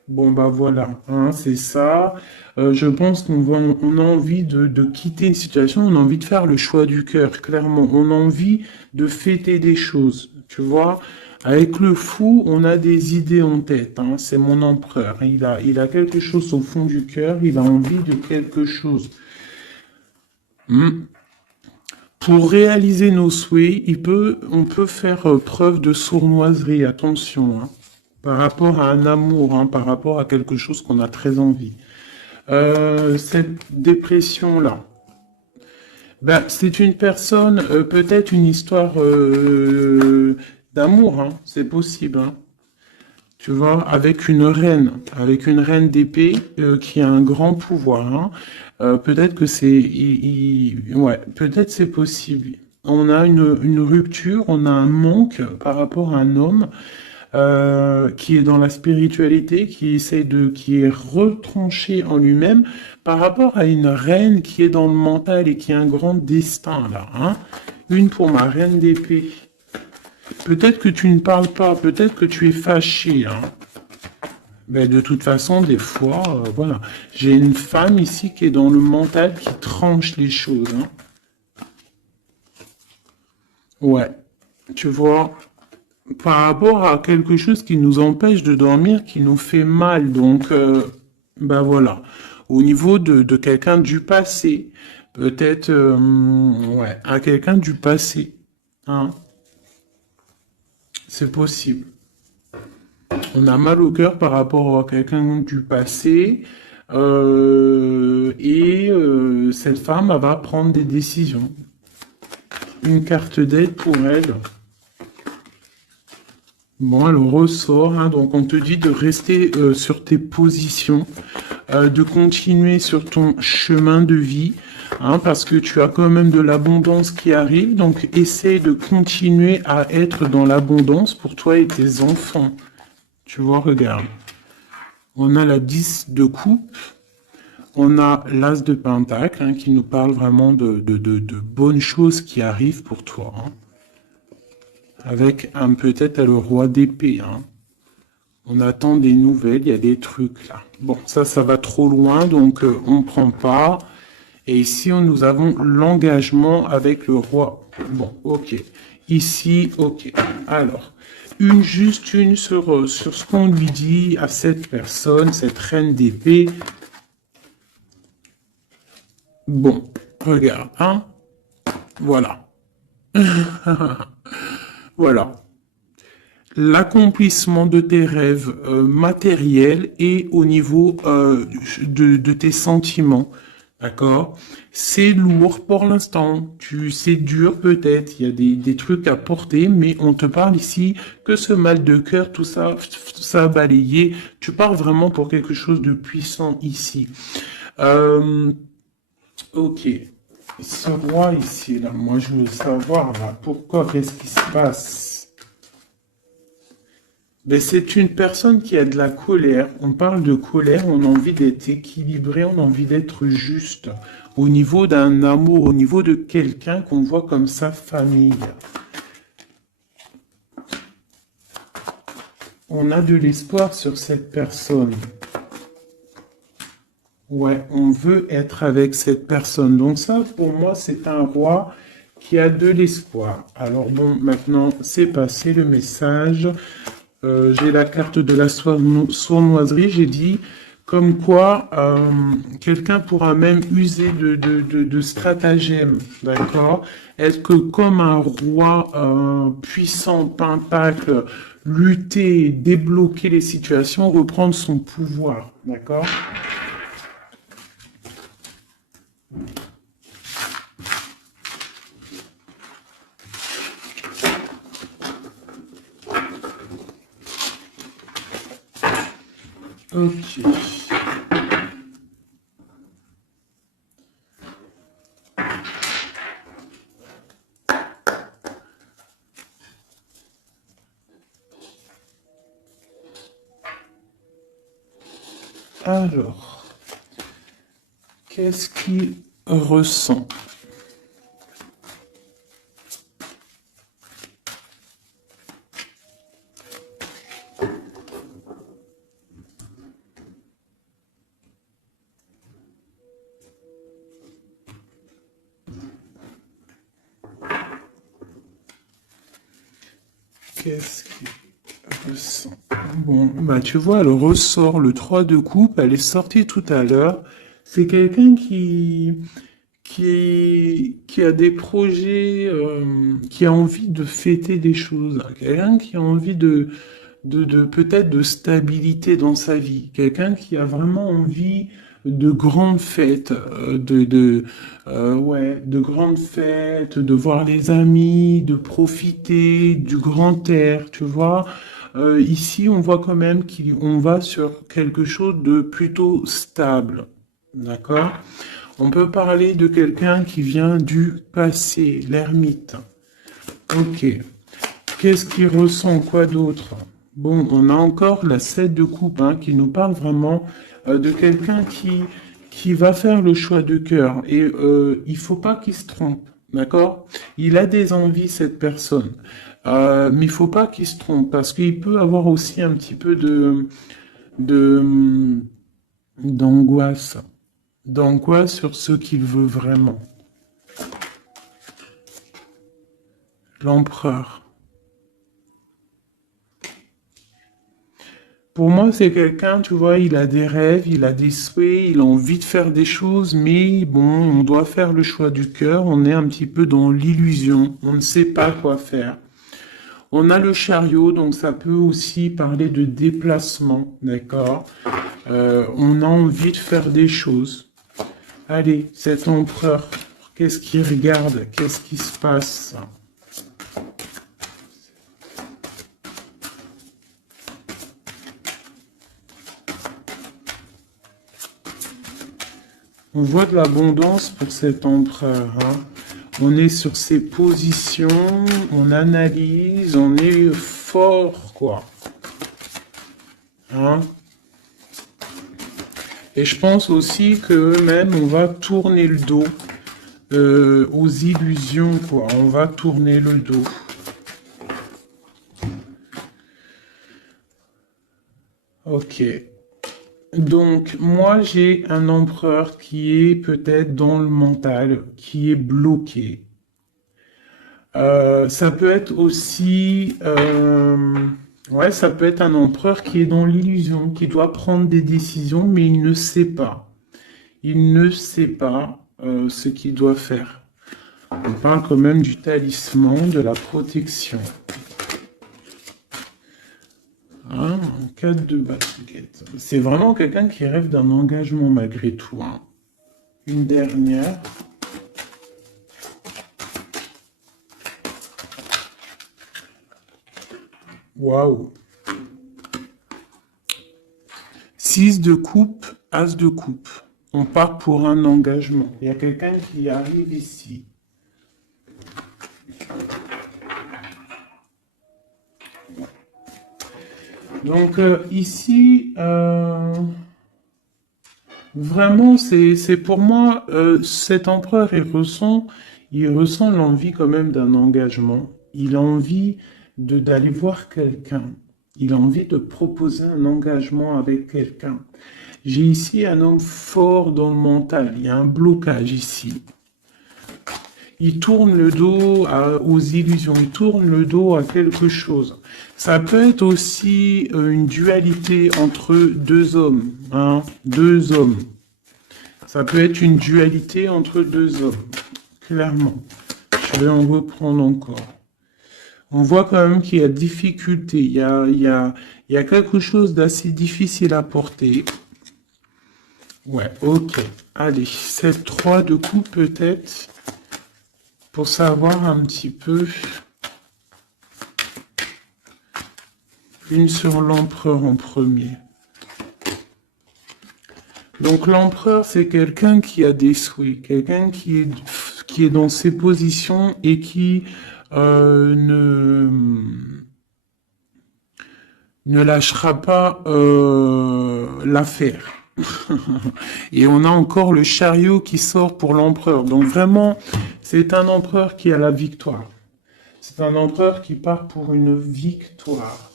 bon bah voilà, hein, c'est ça. Je pense on a envie de quitter une situation, on a envie de faire le choix du cœur, clairement. On a envie de fêter des choses, tu vois. Avec le fou, on a des idées en tête, hein. C'est mon empereur. Il a quelque chose au fond du cœur, il a envie de quelque chose. Hmm. Pour réaliser nos souhaits, on peut faire preuve de sournoiserie, attention, hein, par rapport à un amour, hein, par rapport à quelque chose qu'on a très envie. Cette dépression-là, ben, c'est une personne, peut-être une histoire d'amour, hein, c'est possible, hein. Tu vois, avec une reine d'épée qui a un grand pouvoir, hein. Peut-être que ouais, peut-être c'est possible. On a une rupture, on a un manque par rapport à un homme qui est dans la spiritualité, qui est retranché en lui-même par rapport à une reine qui est dans le mental et qui a un grand destin là, hein. Une pour ma reine d'épée. Peut-être que tu ne parles pas, peut-être que tu es fâché, hein. Mais de toute façon, des fois, voilà. J'ai une femme ici qui est dans le mental, qui tranche les choses, hein. Ouais. Tu vois, par rapport à quelque chose qui nous empêche de dormir, qui nous fait mal. Donc, ben voilà. Au niveau de quelqu'un du passé, peut-être, ouais, à quelqu'un du passé, hein. C'est possible. On a mal au cœur par rapport à quelqu'un du passé. Cette femme, elle va prendre des décisions. Une carte d'aide pour elle. Bon, elle ressort, hein, donc on te dit de rester sur tes positions, de continuer sur ton chemin de vie, hein, parce que tu as quand même de l'abondance qui arrive, donc essaie de continuer à être dans l'abondance pour toi et tes enfants. Tu vois, regarde. On a la 10 de coupe, on a l'as de pentacle, hein, qui nous parle vraiment de bonnes choses qui arrivent pour toi, hein. Avec peut-être le roi d'épée, hein. On attend des nouvelles, il y a des trucs là. Bon, ça va trop loin, donc on prend pas. Et ici, nous avons l'engagement avec le roi. Bon, ok. Ici, ok. Alors, juste une sur ce qu'on lui dit à cette personne, cette reine d'épée. Bon, regarde, hein. Voilà. Voilà. L'accomplissement de tes rêves matériels et au niveau de tes sentiments. D'accord? C'est lourd pour l'instant. C'est dur peut-être. Il y a des trucs à porter, mais on te parle ici que ce mal de cœur, tout ça balayé. Tu parles vraiment pour quelque chose de puissant ici. Ok. Ce roi ici, là, moi je veux savoir là, pourquoi, qu'est-ce qui se passe? Ben, c'est une personne qui a de la colère. On parle de colère, on a envie d'être équilibré, on a envie d'être juste. Au niveau d'un amour, au niveau de quelqu'un qu'on voit comme sa famille. On a de l'espoir sur cette personne. Ouais, on veut être avec cette personne. Donc ça, pour moi, c'est un roi qui a de l'espoir. Alors bon, maintenant, c'est passé le message. j'ai la carte de la sournoiserie, j'ai dit comme quoi quelqu'un pourra même user de stratagèmes, d'accord? Est-ce que comme un roi puissant, pentacle, lutter, débloquer les situations, reprendre son pouvoir, d'accord? Ok. Alors, qu'est-ce qu'il ressent? Qu'est-ce qu'il ressent? Bon, bah tu vois, elle ressort le 3 de coupe, elle est sortie tout à l'heure. C'est quelqu'un qui a des projets, qui a envie de fêter des choses, quelqu'un qui a envie de peut-être de stabilité dans sa vie, quelqu'un qui a vraiment envie de grandes fêtes, ouais, de grandes fêtes, de voir les amis, de profiter du grand air, tu vois. Ici, on voit quand même qu'on va sur quelque chose de plutôt stable, d'accord? On peut parler de quelqu'un qui vient du passé, l'ermite. Ok. Qu'est-ce qu'il ressent? Quoi d'autre? Bon, on a encore la 7 de coupe hein, qui nous parle vraiment de quelqu'un qui va faire le choix de cœur. Et il faut pas qu'il se trompe, d'accord? Il a des envies, cette personne. Mais il faut pas qu'il se trompe parce qu'il peut avoir aussi un petit peu de, d'angoisse. D'angoisse sur ce qu'il veut vraiment. L'empereur. Pour moi, c'est quelqu'un, tu vois, il a des rêves, il a des souhaits, il a envie de faire des choses, mais bon, on doit faire le choix du cœur, on est un petit peu dans l'illusion, on ne sait pas quoi faire. On a le chariot, donc ça peut aussi parler de déplacement, d'accord? On a envie de faire des choses. Allez, cet empereur, qu'est-ce qu'il regarde? Qu'est-ce qui se passe? On voit de l'abondance pour cet empereur. Hein. On est sur ses positions, on analyse, on est fort, quoi. Hein. Et je pense aussi que eux-mêmes, on va tourner le dos aux illusions, quoi. On va tourner le dos. Ok. Donc, moi, j'ai un empereur qui est peut-être dans le mental, qui est bloqué. Ça peut être aussi, ouais, ça peut être un empereur qui est dans l'illusion, qui doit prendre des décisions, mais il ne sait pas. Il ne sait pas ce qu'il doit faire. On parle quand même du talisman, de la protection. Hein, 4 de baguette. C'est vraiment quelqu'un qui rêve d'un engagement malgré tout. Hein. Une dernière. Waouh. 6 de coupe, as de coupe. On part pour un engagement. Il y a quelqu'un qui arrive ici. Donc ici, vraiment, c'est pour moi, cet empereur, il ressent l'envie quand même d'un engagement. Il a envie d'aller voir quelqu'un. Il a envie de proposer un engagement avec quelqu'un. J'ai ici un homme fort dans le mental. Il y a un blocage ici. il tourne le dos aux illusions, il tourne le dos à quelque chose. Ça peut être aussi une dualité entre deux hommes, hein, deux hommes. Ça peut être une dualité entre deux hommes, clairement. Je vais en reprendre encore. On voit quand même qu'il y a difficulté, il y a quelque chose d'assez difficile à porter. Ouais, ok. Allez, cette 3 de coupe peut-être, pour savoir un petit peu. Une sur l'empereur en premier. Donc l'empereur, c'est quelqu'un qui a des souhaits, quelqu'un qui est dans ses positions et qui ne lâchera pas l'affaire. Et on a encore le chariot qui sort pour l'empereur. Donc vraiment, c'est un empereur qui a la victoire. C'est un empereur qui part pour une victoire.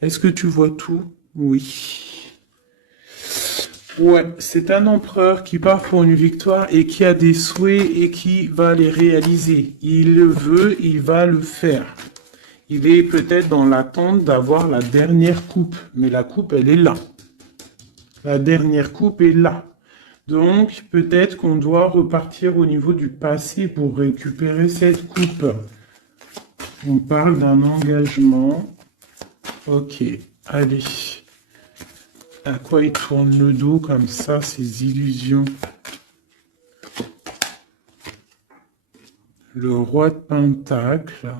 Est-ce que tu vois tout? Oui. Ouais, c'est un empereur qui part pour une victoire et qui a des souhaits et qui va les réaliser. Il le veut, il va le faire. Il est peut-être dans l'attente d'avoir la dernière coupe, mais la coupe, elle est là. La dernière coupe est là. Donc, peut-être qu'on doit repartir au niveau du passé pour récupérer cette coupe. On parle d'un engagement. Ok, allez. À quoi il tourne le dos comme ça, ces illusions? Le roi de Pentacle.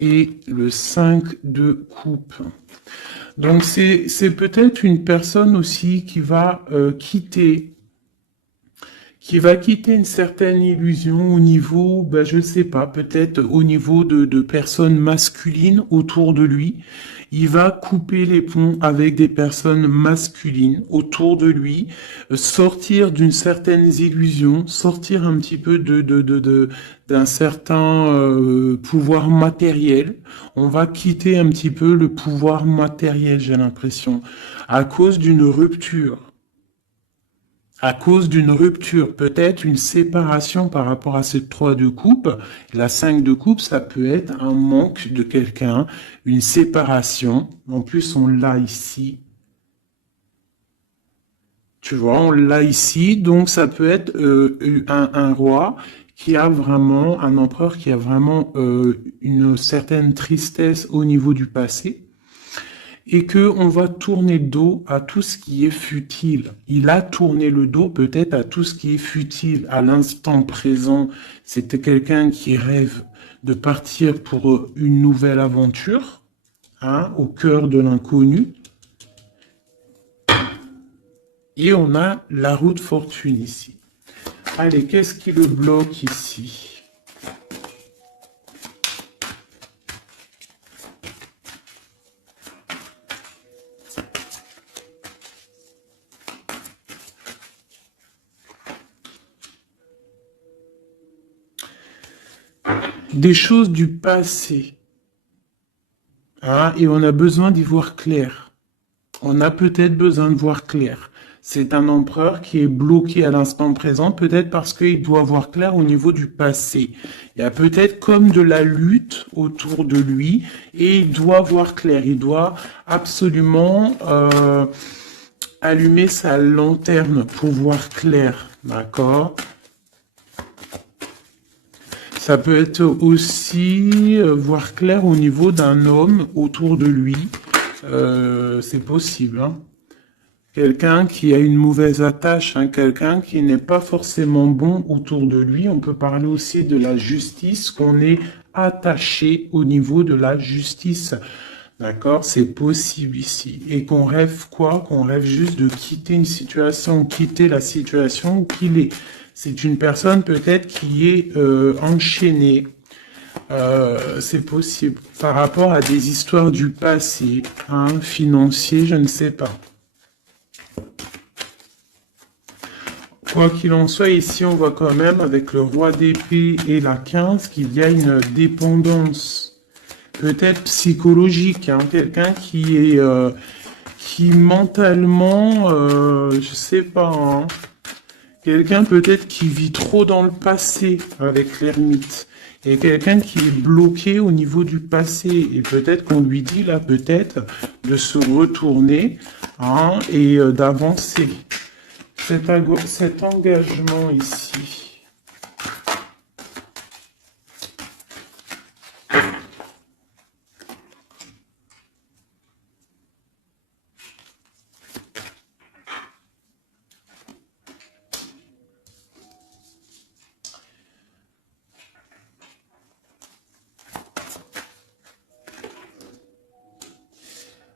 Et le 5 de coupe. Donc c'est peut-être une personne aussi qui va quitter une certaine illusion au niveau, ben je sais pas, peut-être au niveau de personnes masculines autour de lui. Il va couper les ponts avec des personnes masculines autour de lui, sortir d'une certaine illusion, sortir un petit peu d'un certain pouvoir matériel. On va quitter un petit peu le pouvoir matériel, j'ai l'impression, à cause d'une rupture. À cause d'une rupture, peut-être une séparation par rapport à cette 3 de coupe. La 5 de coupe, ça peut être un manque de quelqu'un, une séparation. En plus, on l'a ici. Tu vois, on l'a ici. Donc, ça peut être un roi qui a vraiment, un empereur qui a vraiment une certaine tristesse au niveau du passé. Et que on va tourner le dos à tout ce qui est futile. Il a tourné le dos peut-être à tout ce qui est futile. À l'instant présent, c'était quelqu'un qui rêve de partir pour une nouvelle aventure, hein, au cœur de l'inconnu. Et on a la roue de fortune ici. Allez, qu'est-ce qui le bloque ici ? Des choses du passé. Ah, et on a besoin d'y voir clair. On a peut-être besoin de voir clair. C'est un empereur qui est bloqué à l'instant présent, peut-être parce qu'il doit voir clair au niveau du passé. Il y a peut-être comme de la lutte autour de lui, et il doit voir clair. Il doit absolument allumer sa lanterne pour voir clair. D'accord ? Ça peut être aussi voir clair au niveau d'un homme autour de lui. C'est possible. Hein. Quelqu'un qui a une mauvaise attache, hein, quelqu'un qui n'est pas forcément bon autour de lui. On peut parler aussi de la justice, qu'on est attaché au niveau de la justice. D'accord? C'est possible ici. Et qu'on rêve quoi? Qu'on rêve juste de quitter une situation, quitter la situation qu'il est. C'est une personne peut-être qui est enchaînée. C'est possible. Par rapport à des histoires du passé, hein, financier, je ne sais pas. Quoi qu'il en soit, ici, on voit quand même, avec le roi d'épée et la 15, qu'il y a une dépendance, peut-être psychologique, hein, quelqu'un qui est, qui mentalement, je sais pas, hein, Quelqu'un peut-être qui vit trop dans le passé avec l'ermite. Et quelqu'un qui est bloqué au niveau du passé. Et peut-être qu'on lui dit là, peut-être, de se retourner hein, et d'avancer. Cet engagement ici.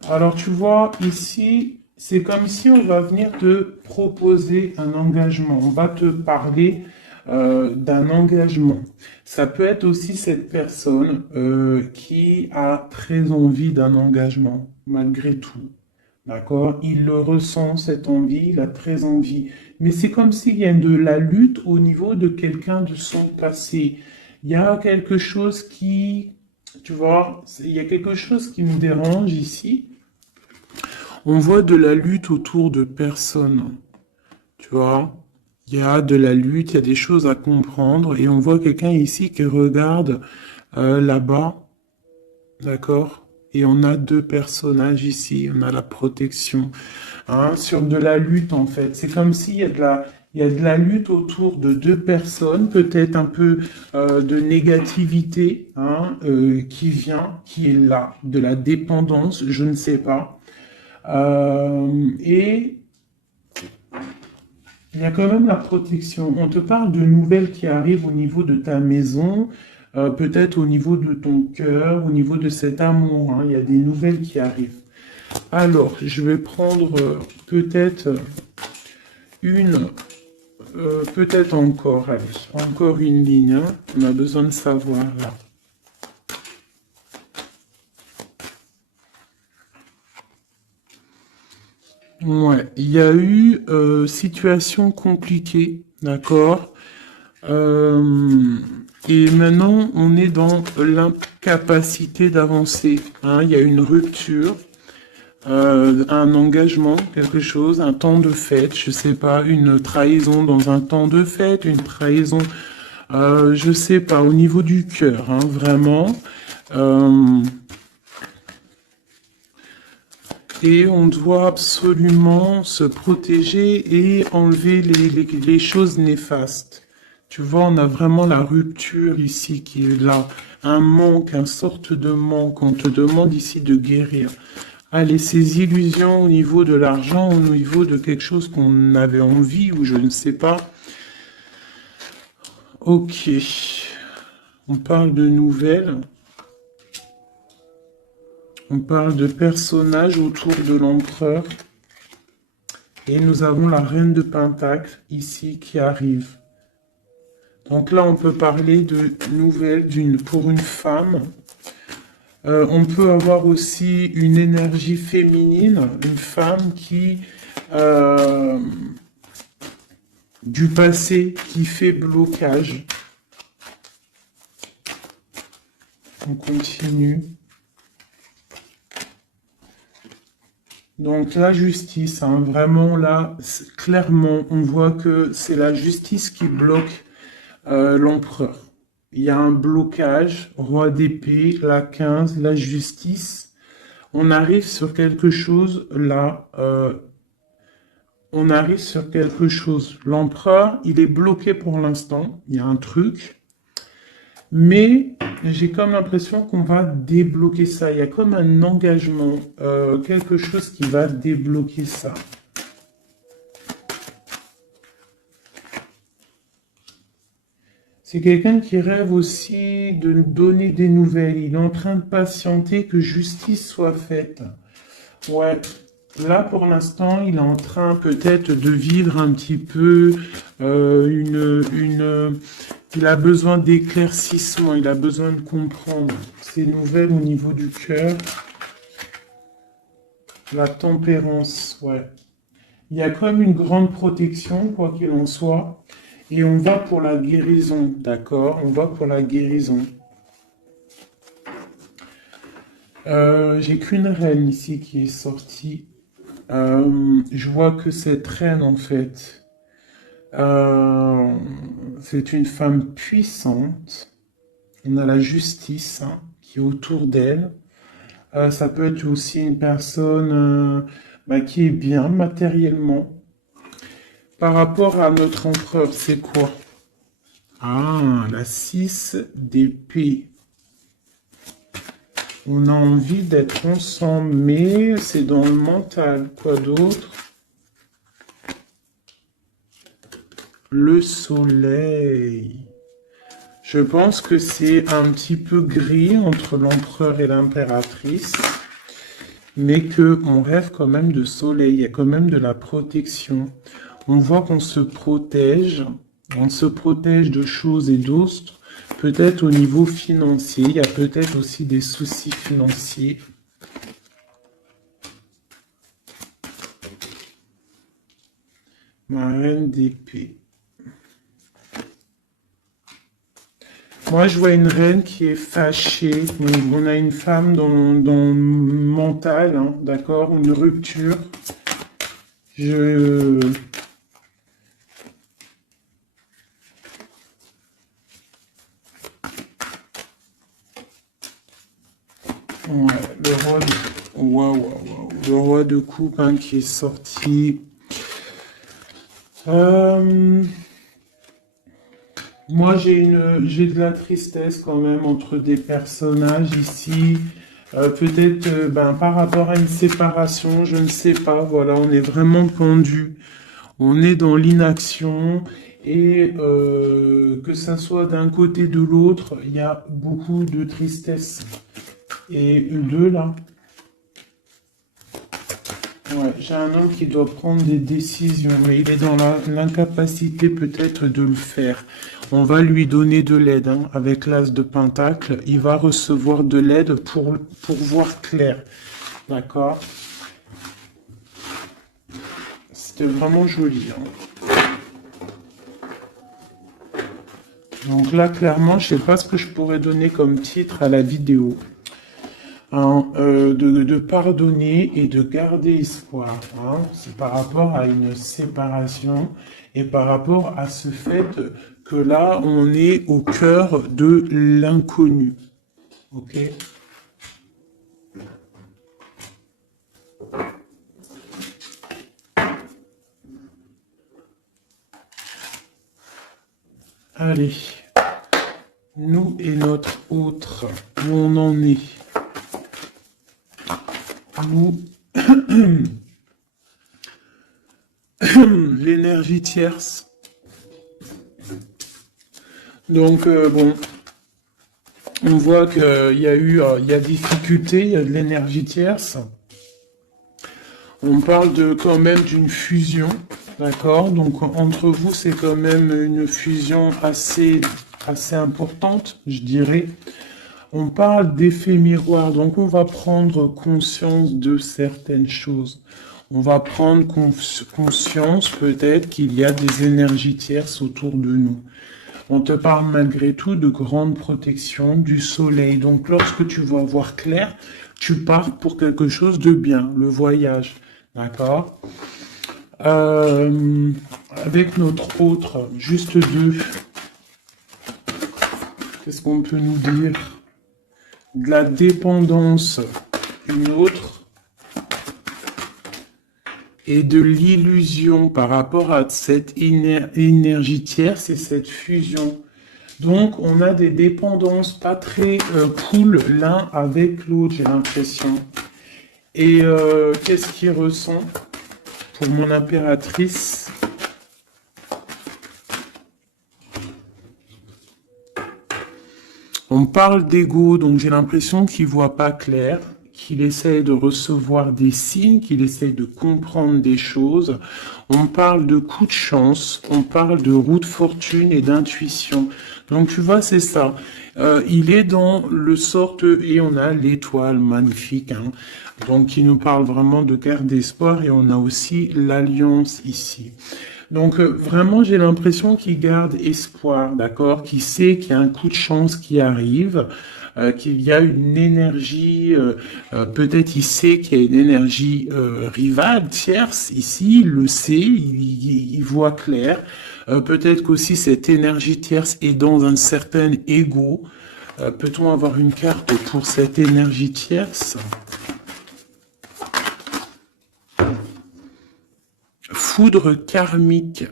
Alors tu vois, ici, c'est comme si on va venir te proposer un engagement. On va te parler d'un engagement. Ça peut être aussi cette personne qui a très envie d'un engagement, malgré tout. D'accord? Il le ressent, cette envie, il a très envie. Mais c'est comme s'il y a de la lutte au niveau de quelqu'un de son passé. Il y a quelque chose qui, tu vois, il y a quelque chose qui me dérange ici. On voit de la lutte autour de personnes, tu vois. Il y a de la lutte, il y a des choses à comprendre, et on voit quelqu'un ici qui regarde là-bas, d'accord? Et on a deux personnages ici, on a la protection, hein, sur de la lutte en fait. C'est comme s'il y a il y a de la lutte autour de deux personnes, peut-être un peu de négativité hein, qui vient, qui est là, de la dépendance, je ne sais pas. Et il y a quand même la protection. On te parle de nouvelles qui arrivent au niveau de ta maison, peut-être au niveau de ton cœur, au niveau de cet amour. Hein. Il y a des nouvelles qui arrivent. Alors, je vais prendre peut-être une, peut-être encore, allez, encore une ligne. Hein. On a besoin de savoir là. Ouais, il y a eu situation compliquée, d'accord? Euh, et maintenant, on est dans l'incapacité d'avancer. Hein. Il y a une rupture, un engagement, quelque chose, un temps de fête, je sais pas, une trahison dans un temps de fête, une trahison, je sais pas, au niveau du cœur, hein, vraiment. Euh, Et on doit absolument se protéger et enlever les choses néfastes. Tu vois, on a vraiment la rupture ici qui est là. Un manque, une sorte de manque. On te demande ici de guérir. Allez, ces illusions au niveau de l'argent, au niveau de quelque chose qu'on avait envie ou je ne sais pas. Ok. On parle de nouvelles. On parle de personnages autour de l'empereur. Et nous avons la reine de Pentacle ici qui arrive. Donc là, on peut parler de nouvelles pour une femme. On peut avoir aussi une énergie féminine, une femme qui du passé qui fait blocage. On continue. Donc la justice, hein, vraiment là, clairement, on voit que c'est la justice qui bloque l'empereur. Il y a un blocage, roi d'épée, la 15, la justice. On arrive sur quelque chose là. On arrive sur quelque chose. L'empereur, il est bloqué pour l'instant. Il y a un truc. Mais j'ai comme l'impression qu'on va débloquer ça. Il y a comme un engagement, quelque chose qui va débloquer ça. C'est quelqu'un qui rêve aussi de nous donner des nouvelles. Il est en train de patienter que justice soit faite. Ouais. Là, pour l'instant, il est en train peut-être de vivre un petit peu il a besoin d'éclaircissement, il a besoin de comprendre ces nouvelles au niveau du cœur. La tempérance, ouais. Il y a comme une grande protection, quoi qu'il en soit. Et on va pour la guérison, d'accord? On va pour la guérison. J'ai qu'une reine ici qui est sortie. Je vois que cette reine, en fait, Euh, c'est une femme puissante. On a la justice hein, qui est autour d'elle. Ça peut être aussi une personne qui est bien matériellement. Par rapport à notre empereur, c'est quoi? Ah, la 6 d'épée. On a envie d'être ensemble, mais c'est dans le mental. Quoi d'autre? Le soleil. Je pense que c'est un petit peu gris entre l'empereur et l'impératrice, mais qu'on rêve quand même de soleil, il y a quand même de la protection. On voit qu'on se protège, on se protège de choses et d'autres, peut-être au niveau financier, il y a peut-être aussi des soucis financiers. Ma reine d'épée. Moi, je vois une reine qui est fâchée. On a une femme dans le mental, hein, d'accord, une rupture. Je... Ouais, le roi de coupe hein, qui est sorti. Moi, j'ai de la tristesse quand même entre des personnages ici. Peut-être par rapport à une séparation, je ne sais pas. Voilà, on est vraiment pendu. On est dans l'inaction. Et que ça soit d'un côté ou de l'autre, il y a beaucoup de tristesse. Et deux là. Ouais, j'ai un homme qui doit prendre des décisions, mais il est dans l'incapacité peut-être de le faire. On va lui donner de l'aide, hein, avec l'as de Pentacle. Il va recevoir de l'aide pour voir clair. D'accord? C'était vraiment joli. Hein. Donc là, clairement, je sais pas ce que je pourrais donner comme titre à la vidéo. Hein, de pardonner et de garder espoir. Hein. C'est par rapport à une séparation et par rapport à ce fait que là, on est au cœur de l'inconnu. Ok? Allez, nous et notre autre, où on en est. Nous, l'énergie tierce. Donc, bon, on voit qu'il y a il y a difficulté, il y a de l'énergie tierce. On parle quand même d'une fusion, d'accord? Donc, entre vous, c'est quand même une fusion assez importante, je dirais. On parle d'effet miroir, donc on va prendre conscience de certaines choses. On va prendre conscience peut-être qu'il y a des énergies tierces autour de nous. On te parle malgré tout de grande protection du soleil. Donc lorsque tu vas voir clair, tu pars pour quelque chose de bien, le voyage. D'accord? Avec notre autre, juste deux. Qu'est-ce qu'on peut nous dire? De la dépendance, une autre, et de l'illusion par rapport à cette énergie tierce et cette fusion. Donc, on a des dépendances pas très cool l'un avec l'autre, j'ai l'impression. Et qu'est-ce qu'il ressent pour mon impératrice? On parle d'ego, donc j'ai l'impression qu'il voit pas clair, qu'il essaye de recevoir des signes, qu'il essaye de comprendre des choses. On parle de coup de chance, on parle de roue de fortune et d'intuition. Donc tu vois, c'est ça. Il est dans le sorte, et on a l'étoile magnifique, hein, donc qui nous parle vraiment de guerre d'espoir, et on a aussi l'alliance ici. Donc vraiment, j'ai l'impression qu'il garde espoir, d'accord, qu'il sait qu'il y a un coup de chance qui arrive, qu'il y a une énergie, peut-être il sait qu'il y a une énergie rivale, tierce, ici, il le sait, il voit clair. Peut-être qu'aussi cette énergie tierce est dans un certain ego. Peut-on avoir une carte pour cette énergie tierce? Foudre karmique.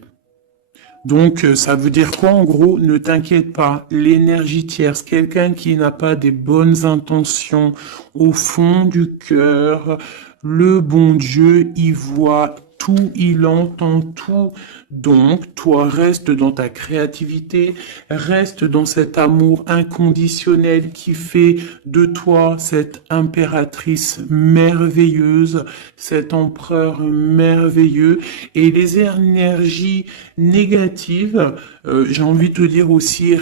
Donc, ça veut dire quoi en gros? Ne t'inquiète pas, l'énergie tierce, quelqu'un qui n'a pas des bonnes intentions au fond du cœur, le bon Dieu, il voit tout, il entend tout. Donc, toi, reste dans ta créativité, reste dans cet amour inconditionnel qui fait de toi cette impératrice merveilleuse, cet empereur merveilleux. Et les énergies négatives, j'ai envie de te dire aussi,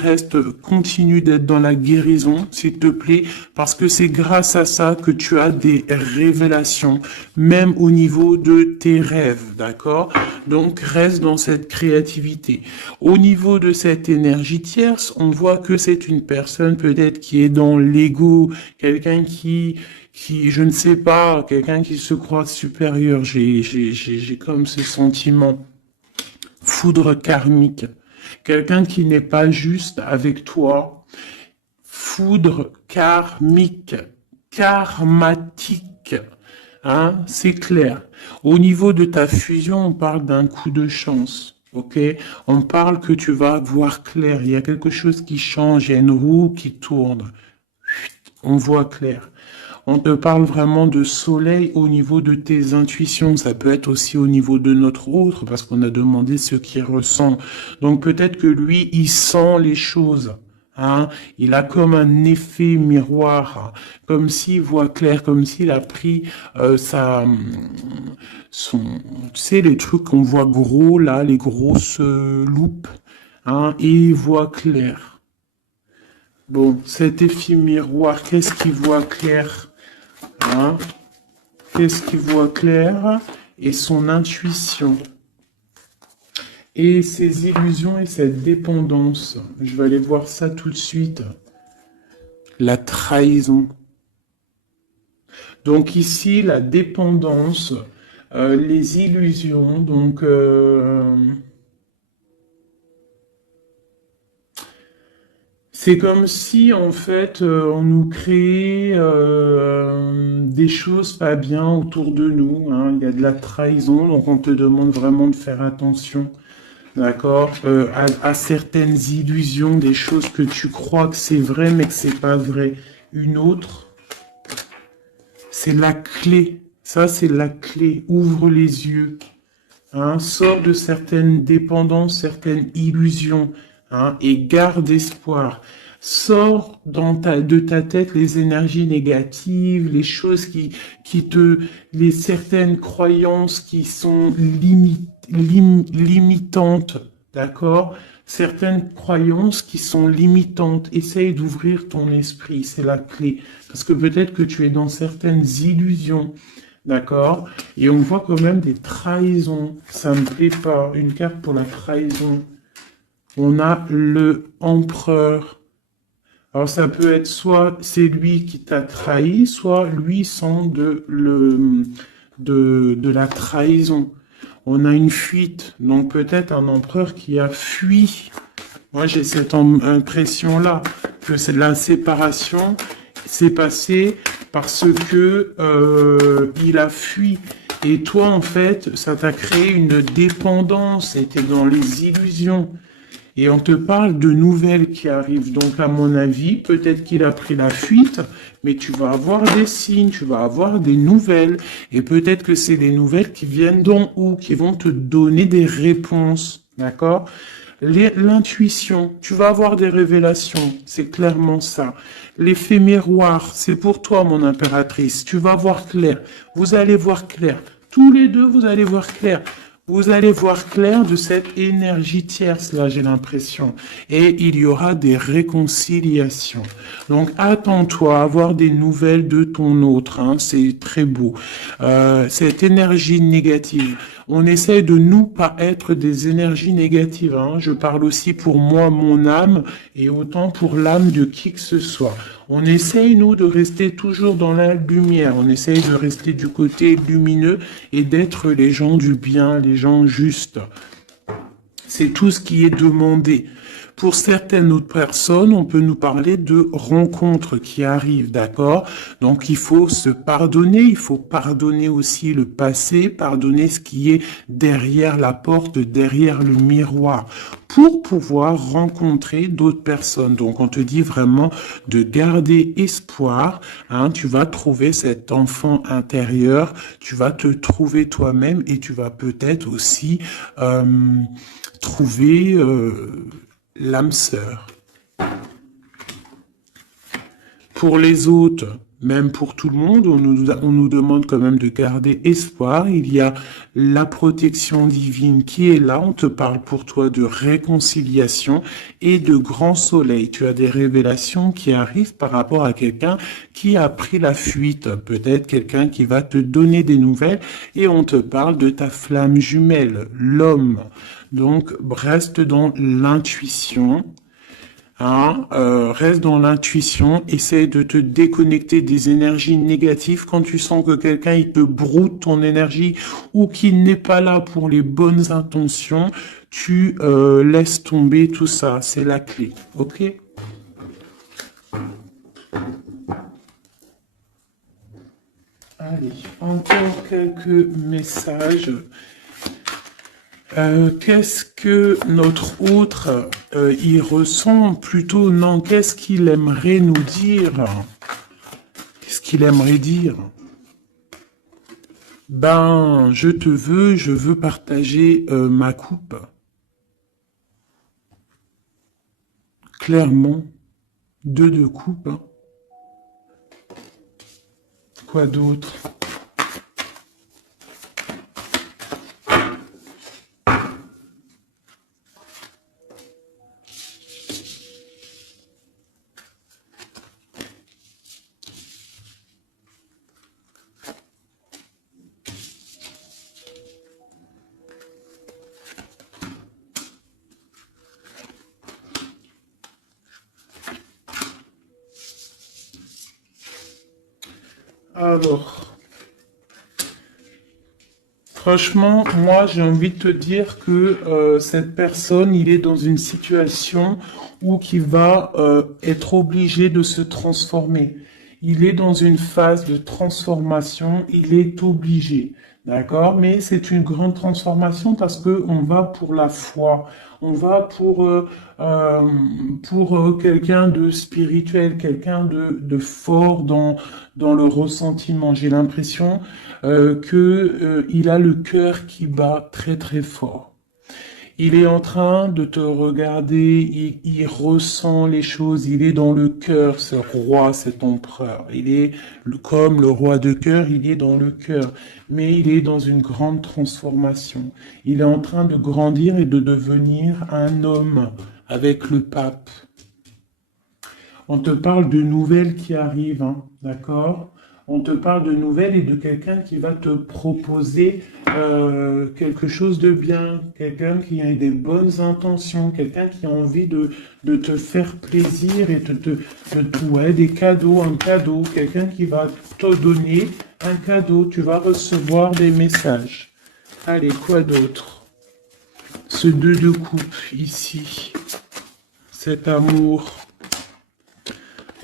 continue d'être dans la guérison, s'il te plaît, parce que c'est grâce à ça que tu as des révélations, même au niveau de tes rêves, d'accord? Donc, reste dans cette créativité. Au niveau de cette énergie tierce, on voit que c'est une personne peut-être qui est dans l'ego, quelqu'un qui, je ne sais pas, quelqu'un qui se croit supérieur. J'ai comme ce sentiment. Foudre karmique. Quelqu'un qui n'est pas juste avec toi. Foudre karmique. Karmatique. Hein, c'est clair. Au niveau de ta fusion, on parle d'un coup de chance. Ok? On parle que tu vas voir clair. Il y a quelque chose qui change. Il y a une roue qui tourne. On voit clair. On te parle vraiment de soleil au niveau de tes intuitions. Ça peut être aussi au niveau de notre autre, parce qu'on a demandé ce qu'il ressent. Donc peut-être que lui, il sent les choses. Hein, il a comme un effet miroir, comme s'il voit clair, comme s'il a pris tu sais, les trucs qu'on voit gros là, les grosses loupes, hein, et il voit clair. Bon, cet effet miroir, qu'est-ce qu'il voit clair? Hein? Qu'est-ce qu'il voit clair? Et son intuition. Et ses illusions et cette dépendance. Je vais aller voir ça tout de suite. La trahison. Donc ici, la dépendance, les illusions, donc... c'est comme si, en fait, on nous créait des choses pas bien autour de nous. Hein. Il y a de la trahison, donc on te demande vraiment de faire attention, d'accord, à certaines illusions, des choses que tu crois que c'est vrai, mais que c'est pas vrai. Une autre, c'est la clé. Ça, c'est la clé. Ouvre les yeux. Hein. Sors de certaines dépendances, certaines illusions. Hein, et garde espoir. Sors de ta tête les énergies négatives, les choses les certaines croyances qui sont limitantes, d'accord? Certaines croyances qui sont limitantes. Essaye d'ouvrir ton esprit, c'est la clé. Parce que peut-être que tu es dans certaines illusions. D'accord? Et on voit quand même des trahisons. Ça me plaît pas. Une carte pour la trahison. On a le empereur. Alors ça peut être soit c'est lui qui t'a trahi, soit lui sent de la trahison. On a une fuite, donc peut-être un empereur qui a fui. Moi j'ai cette impression-là, que c'est de la séparation, c'est passé parce que il a fui. Et toi en fait, ça t'a créé une dépendance, et t'es dans les illusions. Et on te parle de nouvelles qui arrivent. Donc, à mon avis, peut-être qu'il a pris la fuite, mais tu vas avoir des signes, tu vas avoir des nouvelles. Et peut-être que c'est des nouvelles qui viennent d'en haut, qui vont te donner des réponses. D'accord? L'intuition, tu vas avoir des révélations. C'est clairement ça. L'effet miroir, c'est pour toi, mon impératrice. Tu vas voir clair. Vous allez voir clair. Tous les deux, vous allez voir clair. Vous allez voir clair de cette énergie tierce, là, j'ai l'impression. Et il y aura des réconciliations. Donc, attends-toi à avoir des nouvelles de ton autre. Hein, c'est très beau. Cette énergie négative. On essaie de nous pas être des énergies négatives. Hein. Je parle aussi pour moi, mon âme, et autant pour l'âme de qui que ce soit. On essaye, nous, de rester toujours dans la lumière. On essaye de rester du côté lumineux et d'être les gens du bien, les gens justes. C'est tout ce qui est demandé. Pour certaines autres personnes, on peut nous parler de rencontres qui arrivent, d'accord? Donc, il faut se pardonner, il faut pardonner aussi le passé, pardonner ce qui est derrière la porte, derrière le miroir, pour pouvoir rencontrer d'autres personnes. Donc, on te dit vraiment de garder espoir, hein, tu vas trouver cet enfant intérieur, tu vas te trouver toi-même et tu vas peut-être aussi trouver l'âme sœur. Pour les autres, même pour tout le monde, on nous demande quand même de garder espoir. Il y a la protection divine qui est là. On te parle pour toi de réconciliation et de grand soleil. Tu as des révélations qui arrivent par rapport à quelqu'un qui a pris la fuite. Peut-être quelqu'un qui va te donner des nouvelles et on te parle de ta flamme jumelle, l'homme. Donc, reste dans l'intuition. Hein, reste dans l'intuition, essaie de te déconnecter des énergies négatives quand tu sens que quelqu'un il te broute ton énergie ou qu'il n'est pas là pour les bonnes intentions, tu laisses tomber tout ça, c'est la clé, ok? Allez, encore quelques messages. Qu'est-ce que notre autre y ressent plutôt? Non, qu'est-ce qu'il aimerait nous dire? Qu'est-ce qu'il aimerait dire? Ben, je veux partager ma coupe. Clairement, deux de coupe. Hein. Quoi d'autre? Alors, franchement, moi, j'ai envie de te dire que cette personne, il est dans une situation où il va être obligé de se transformer. Il est dans une phase de transformation, il est obligé, d'accord? Mais c'est une grande transformation parce que on va pour la foi, on va pour quelqu'un de spirituel, quelqu'un de fort dans le ressentiment. J'ai l'impression il a le cœur qui bat très très fort. Il est en train de te regarder, il ressent les choses, il est dans le cœur, ce roi, cet empereur. Il est comme le roi de cœur, il est dans le cœur, mais il est dans une grande transformation. Il est en train de grandir et de devenir un homme avec le pape. On te parle de nouvelles qui arrivent, hein, d'accord? On te parle de nouvelles et de quelqu'un qui va te proposer quelque chose de bien, quelqu'un qui a des bonnes intentions, quelqu'un qui a envie de te faire plaisir et ouais, des cadeaux, un cadeau, quelqu'un qui va te donner un cadeau, tu vas recevoir des messages. Allez, quoi d'autre? Ce 2 de coupe ici, cet amour.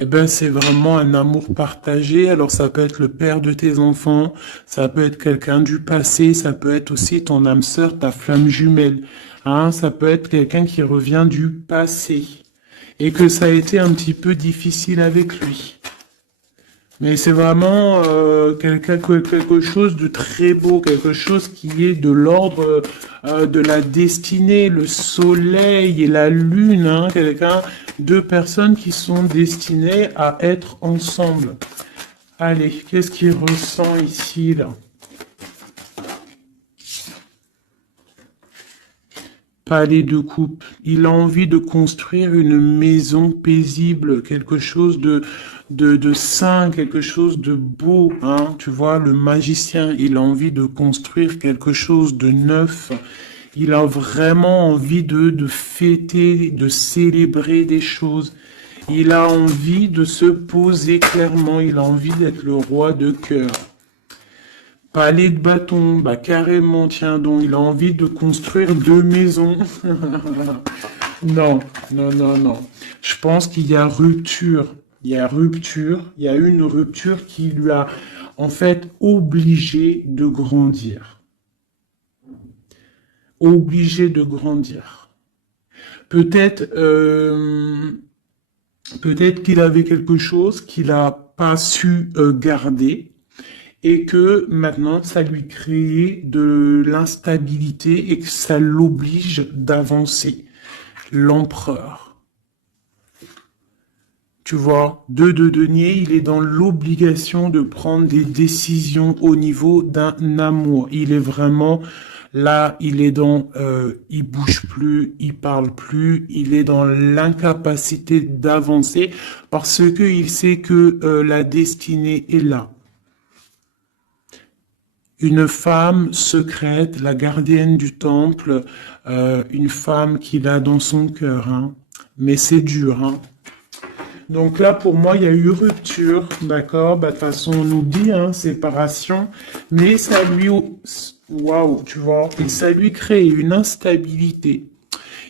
Eh ben, c'est vraiment un amour partagé. Alors, ça peut être le père de tes enfants, ça peut être quelqu'un du passé, ça peut être aussi ton âme sœur, ta flamme jumelle. Hein, ça peut être quelqu'un qui revient du passé et que ça a été un petit peu difficile avec lui. Mais c'est vraiment quelque chose de très beau, quelque chose qui est de l'ordre de la destinée, le soleil et la lune, hein, deux personnes qui sont destinées à être ensemble. Allez, qu'est-ce qu'il ressent ici, là? Palais de coupe. Il a envie de construire une maison paisible, quelque chose de sain, quelque chose de beau, hein. Tu vois, le magicien, il a envie de construire quelque chose de neuf. Il a vraiment envie de fêter, de célébrer des choses. Il a envie de se poser clairement. Il a envie d'être le roi de cœur. Palais de bâton, bah carrément, tiens donc, il a envie de construire 2 maisons. Non, non, non, non. Je pense qu'il y a rupture. Il y a rupture. Il y a une rupture qui lui a, en fait, obligé de grandir. Obligé de grandir. Peut-être, peut-être qu'il avait quelque chose qu'il n'a pas su garder et que maintenant ça lui crée de l'instabilité et que ça l'oblige d'avancer. L'empereur. Tu vois, de denier, il est dans l'obligation de prendre des décisions au niveau d'un amour. Il est vraiment là, il est dans, il bouge plus, il parle plus, il est dans l'incapacité d'avancer parce que il sait que la destinée est là. Une femme secrète, la gardienne du temple, une femme qu'il a dans son cœur, hein. Mais c'est dur, hein. Donc là, pour moi, il y a eu rupture, d'accord? Bah, de toute façon, on nous dit, hein, séparation, mais ça lui, waouh, tu vois, et ça lui crée une instabilité.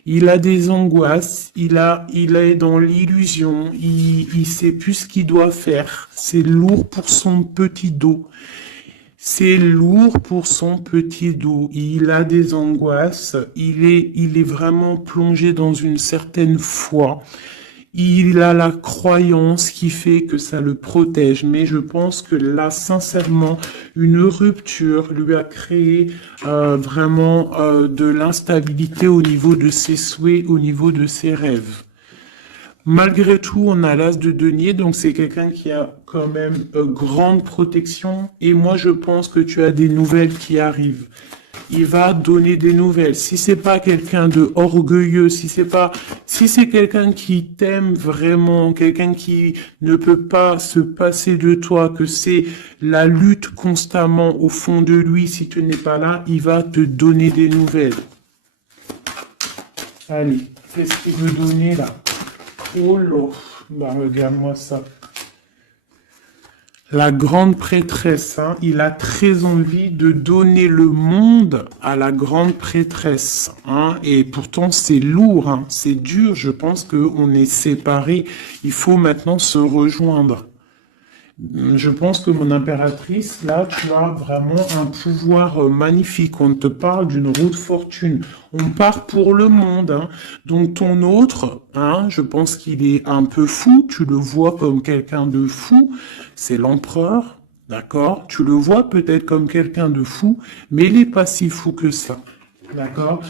Il a des angoisses, il est dans l'illusion, il sait plus ce qu'il doit faire. C'est lourd pour son petit dos. C'est lourd pour son petit dos. Il a des angoisses. Il est vraiment plongé dans une certaine foi. Il a la croyance qui fait que ça le protège. Mais je pense que là, sincèrement, une rupture lui a créé vraiment de l'instabilité au niveau de ses souhaits, au niveau de ses rêves. Malgré tout, on a l'as de denier, donc c'est quelqu'un qui a quand même grande protection. Et moi, je pense que tu as des nouvelles qui arrivent. Il va donner des nouvelles. Si c'est pas quelqu'un de orgueilleux, si c'est quelqu'un qui t'aime vraiment, quelqu'un qui ne peut pas se passer de toi, que c'est la lutte constamment au fond de lui, si tu n'es pas là, il va te donner des nouvelles. Allez, qu'est-ce qu'il veut donner là? Oh là, bah regarde-moi ça. La grande prêtresse, hein, il a très envie de donner le monde à la grande prêtresse, hein, et pourtant c'est lourd, hein, c'est dur, je pense qu'on est séparés, il faut maintenant se rejoindre. Je pense que mon impératrice, là, tu as vraiment un pouvoir magnifique. On te parle d'une roue de fortune. On part pour le monde, hein. Donc ton autre, hein, je pense qu'il est un peu fou. Tu le vois comme quelqu'un de fou. C'est l'empereur, d'accord? Tu le vois peut-être comme quelqu'un de fou, mais il n'est pas si fou que ça, d'accord?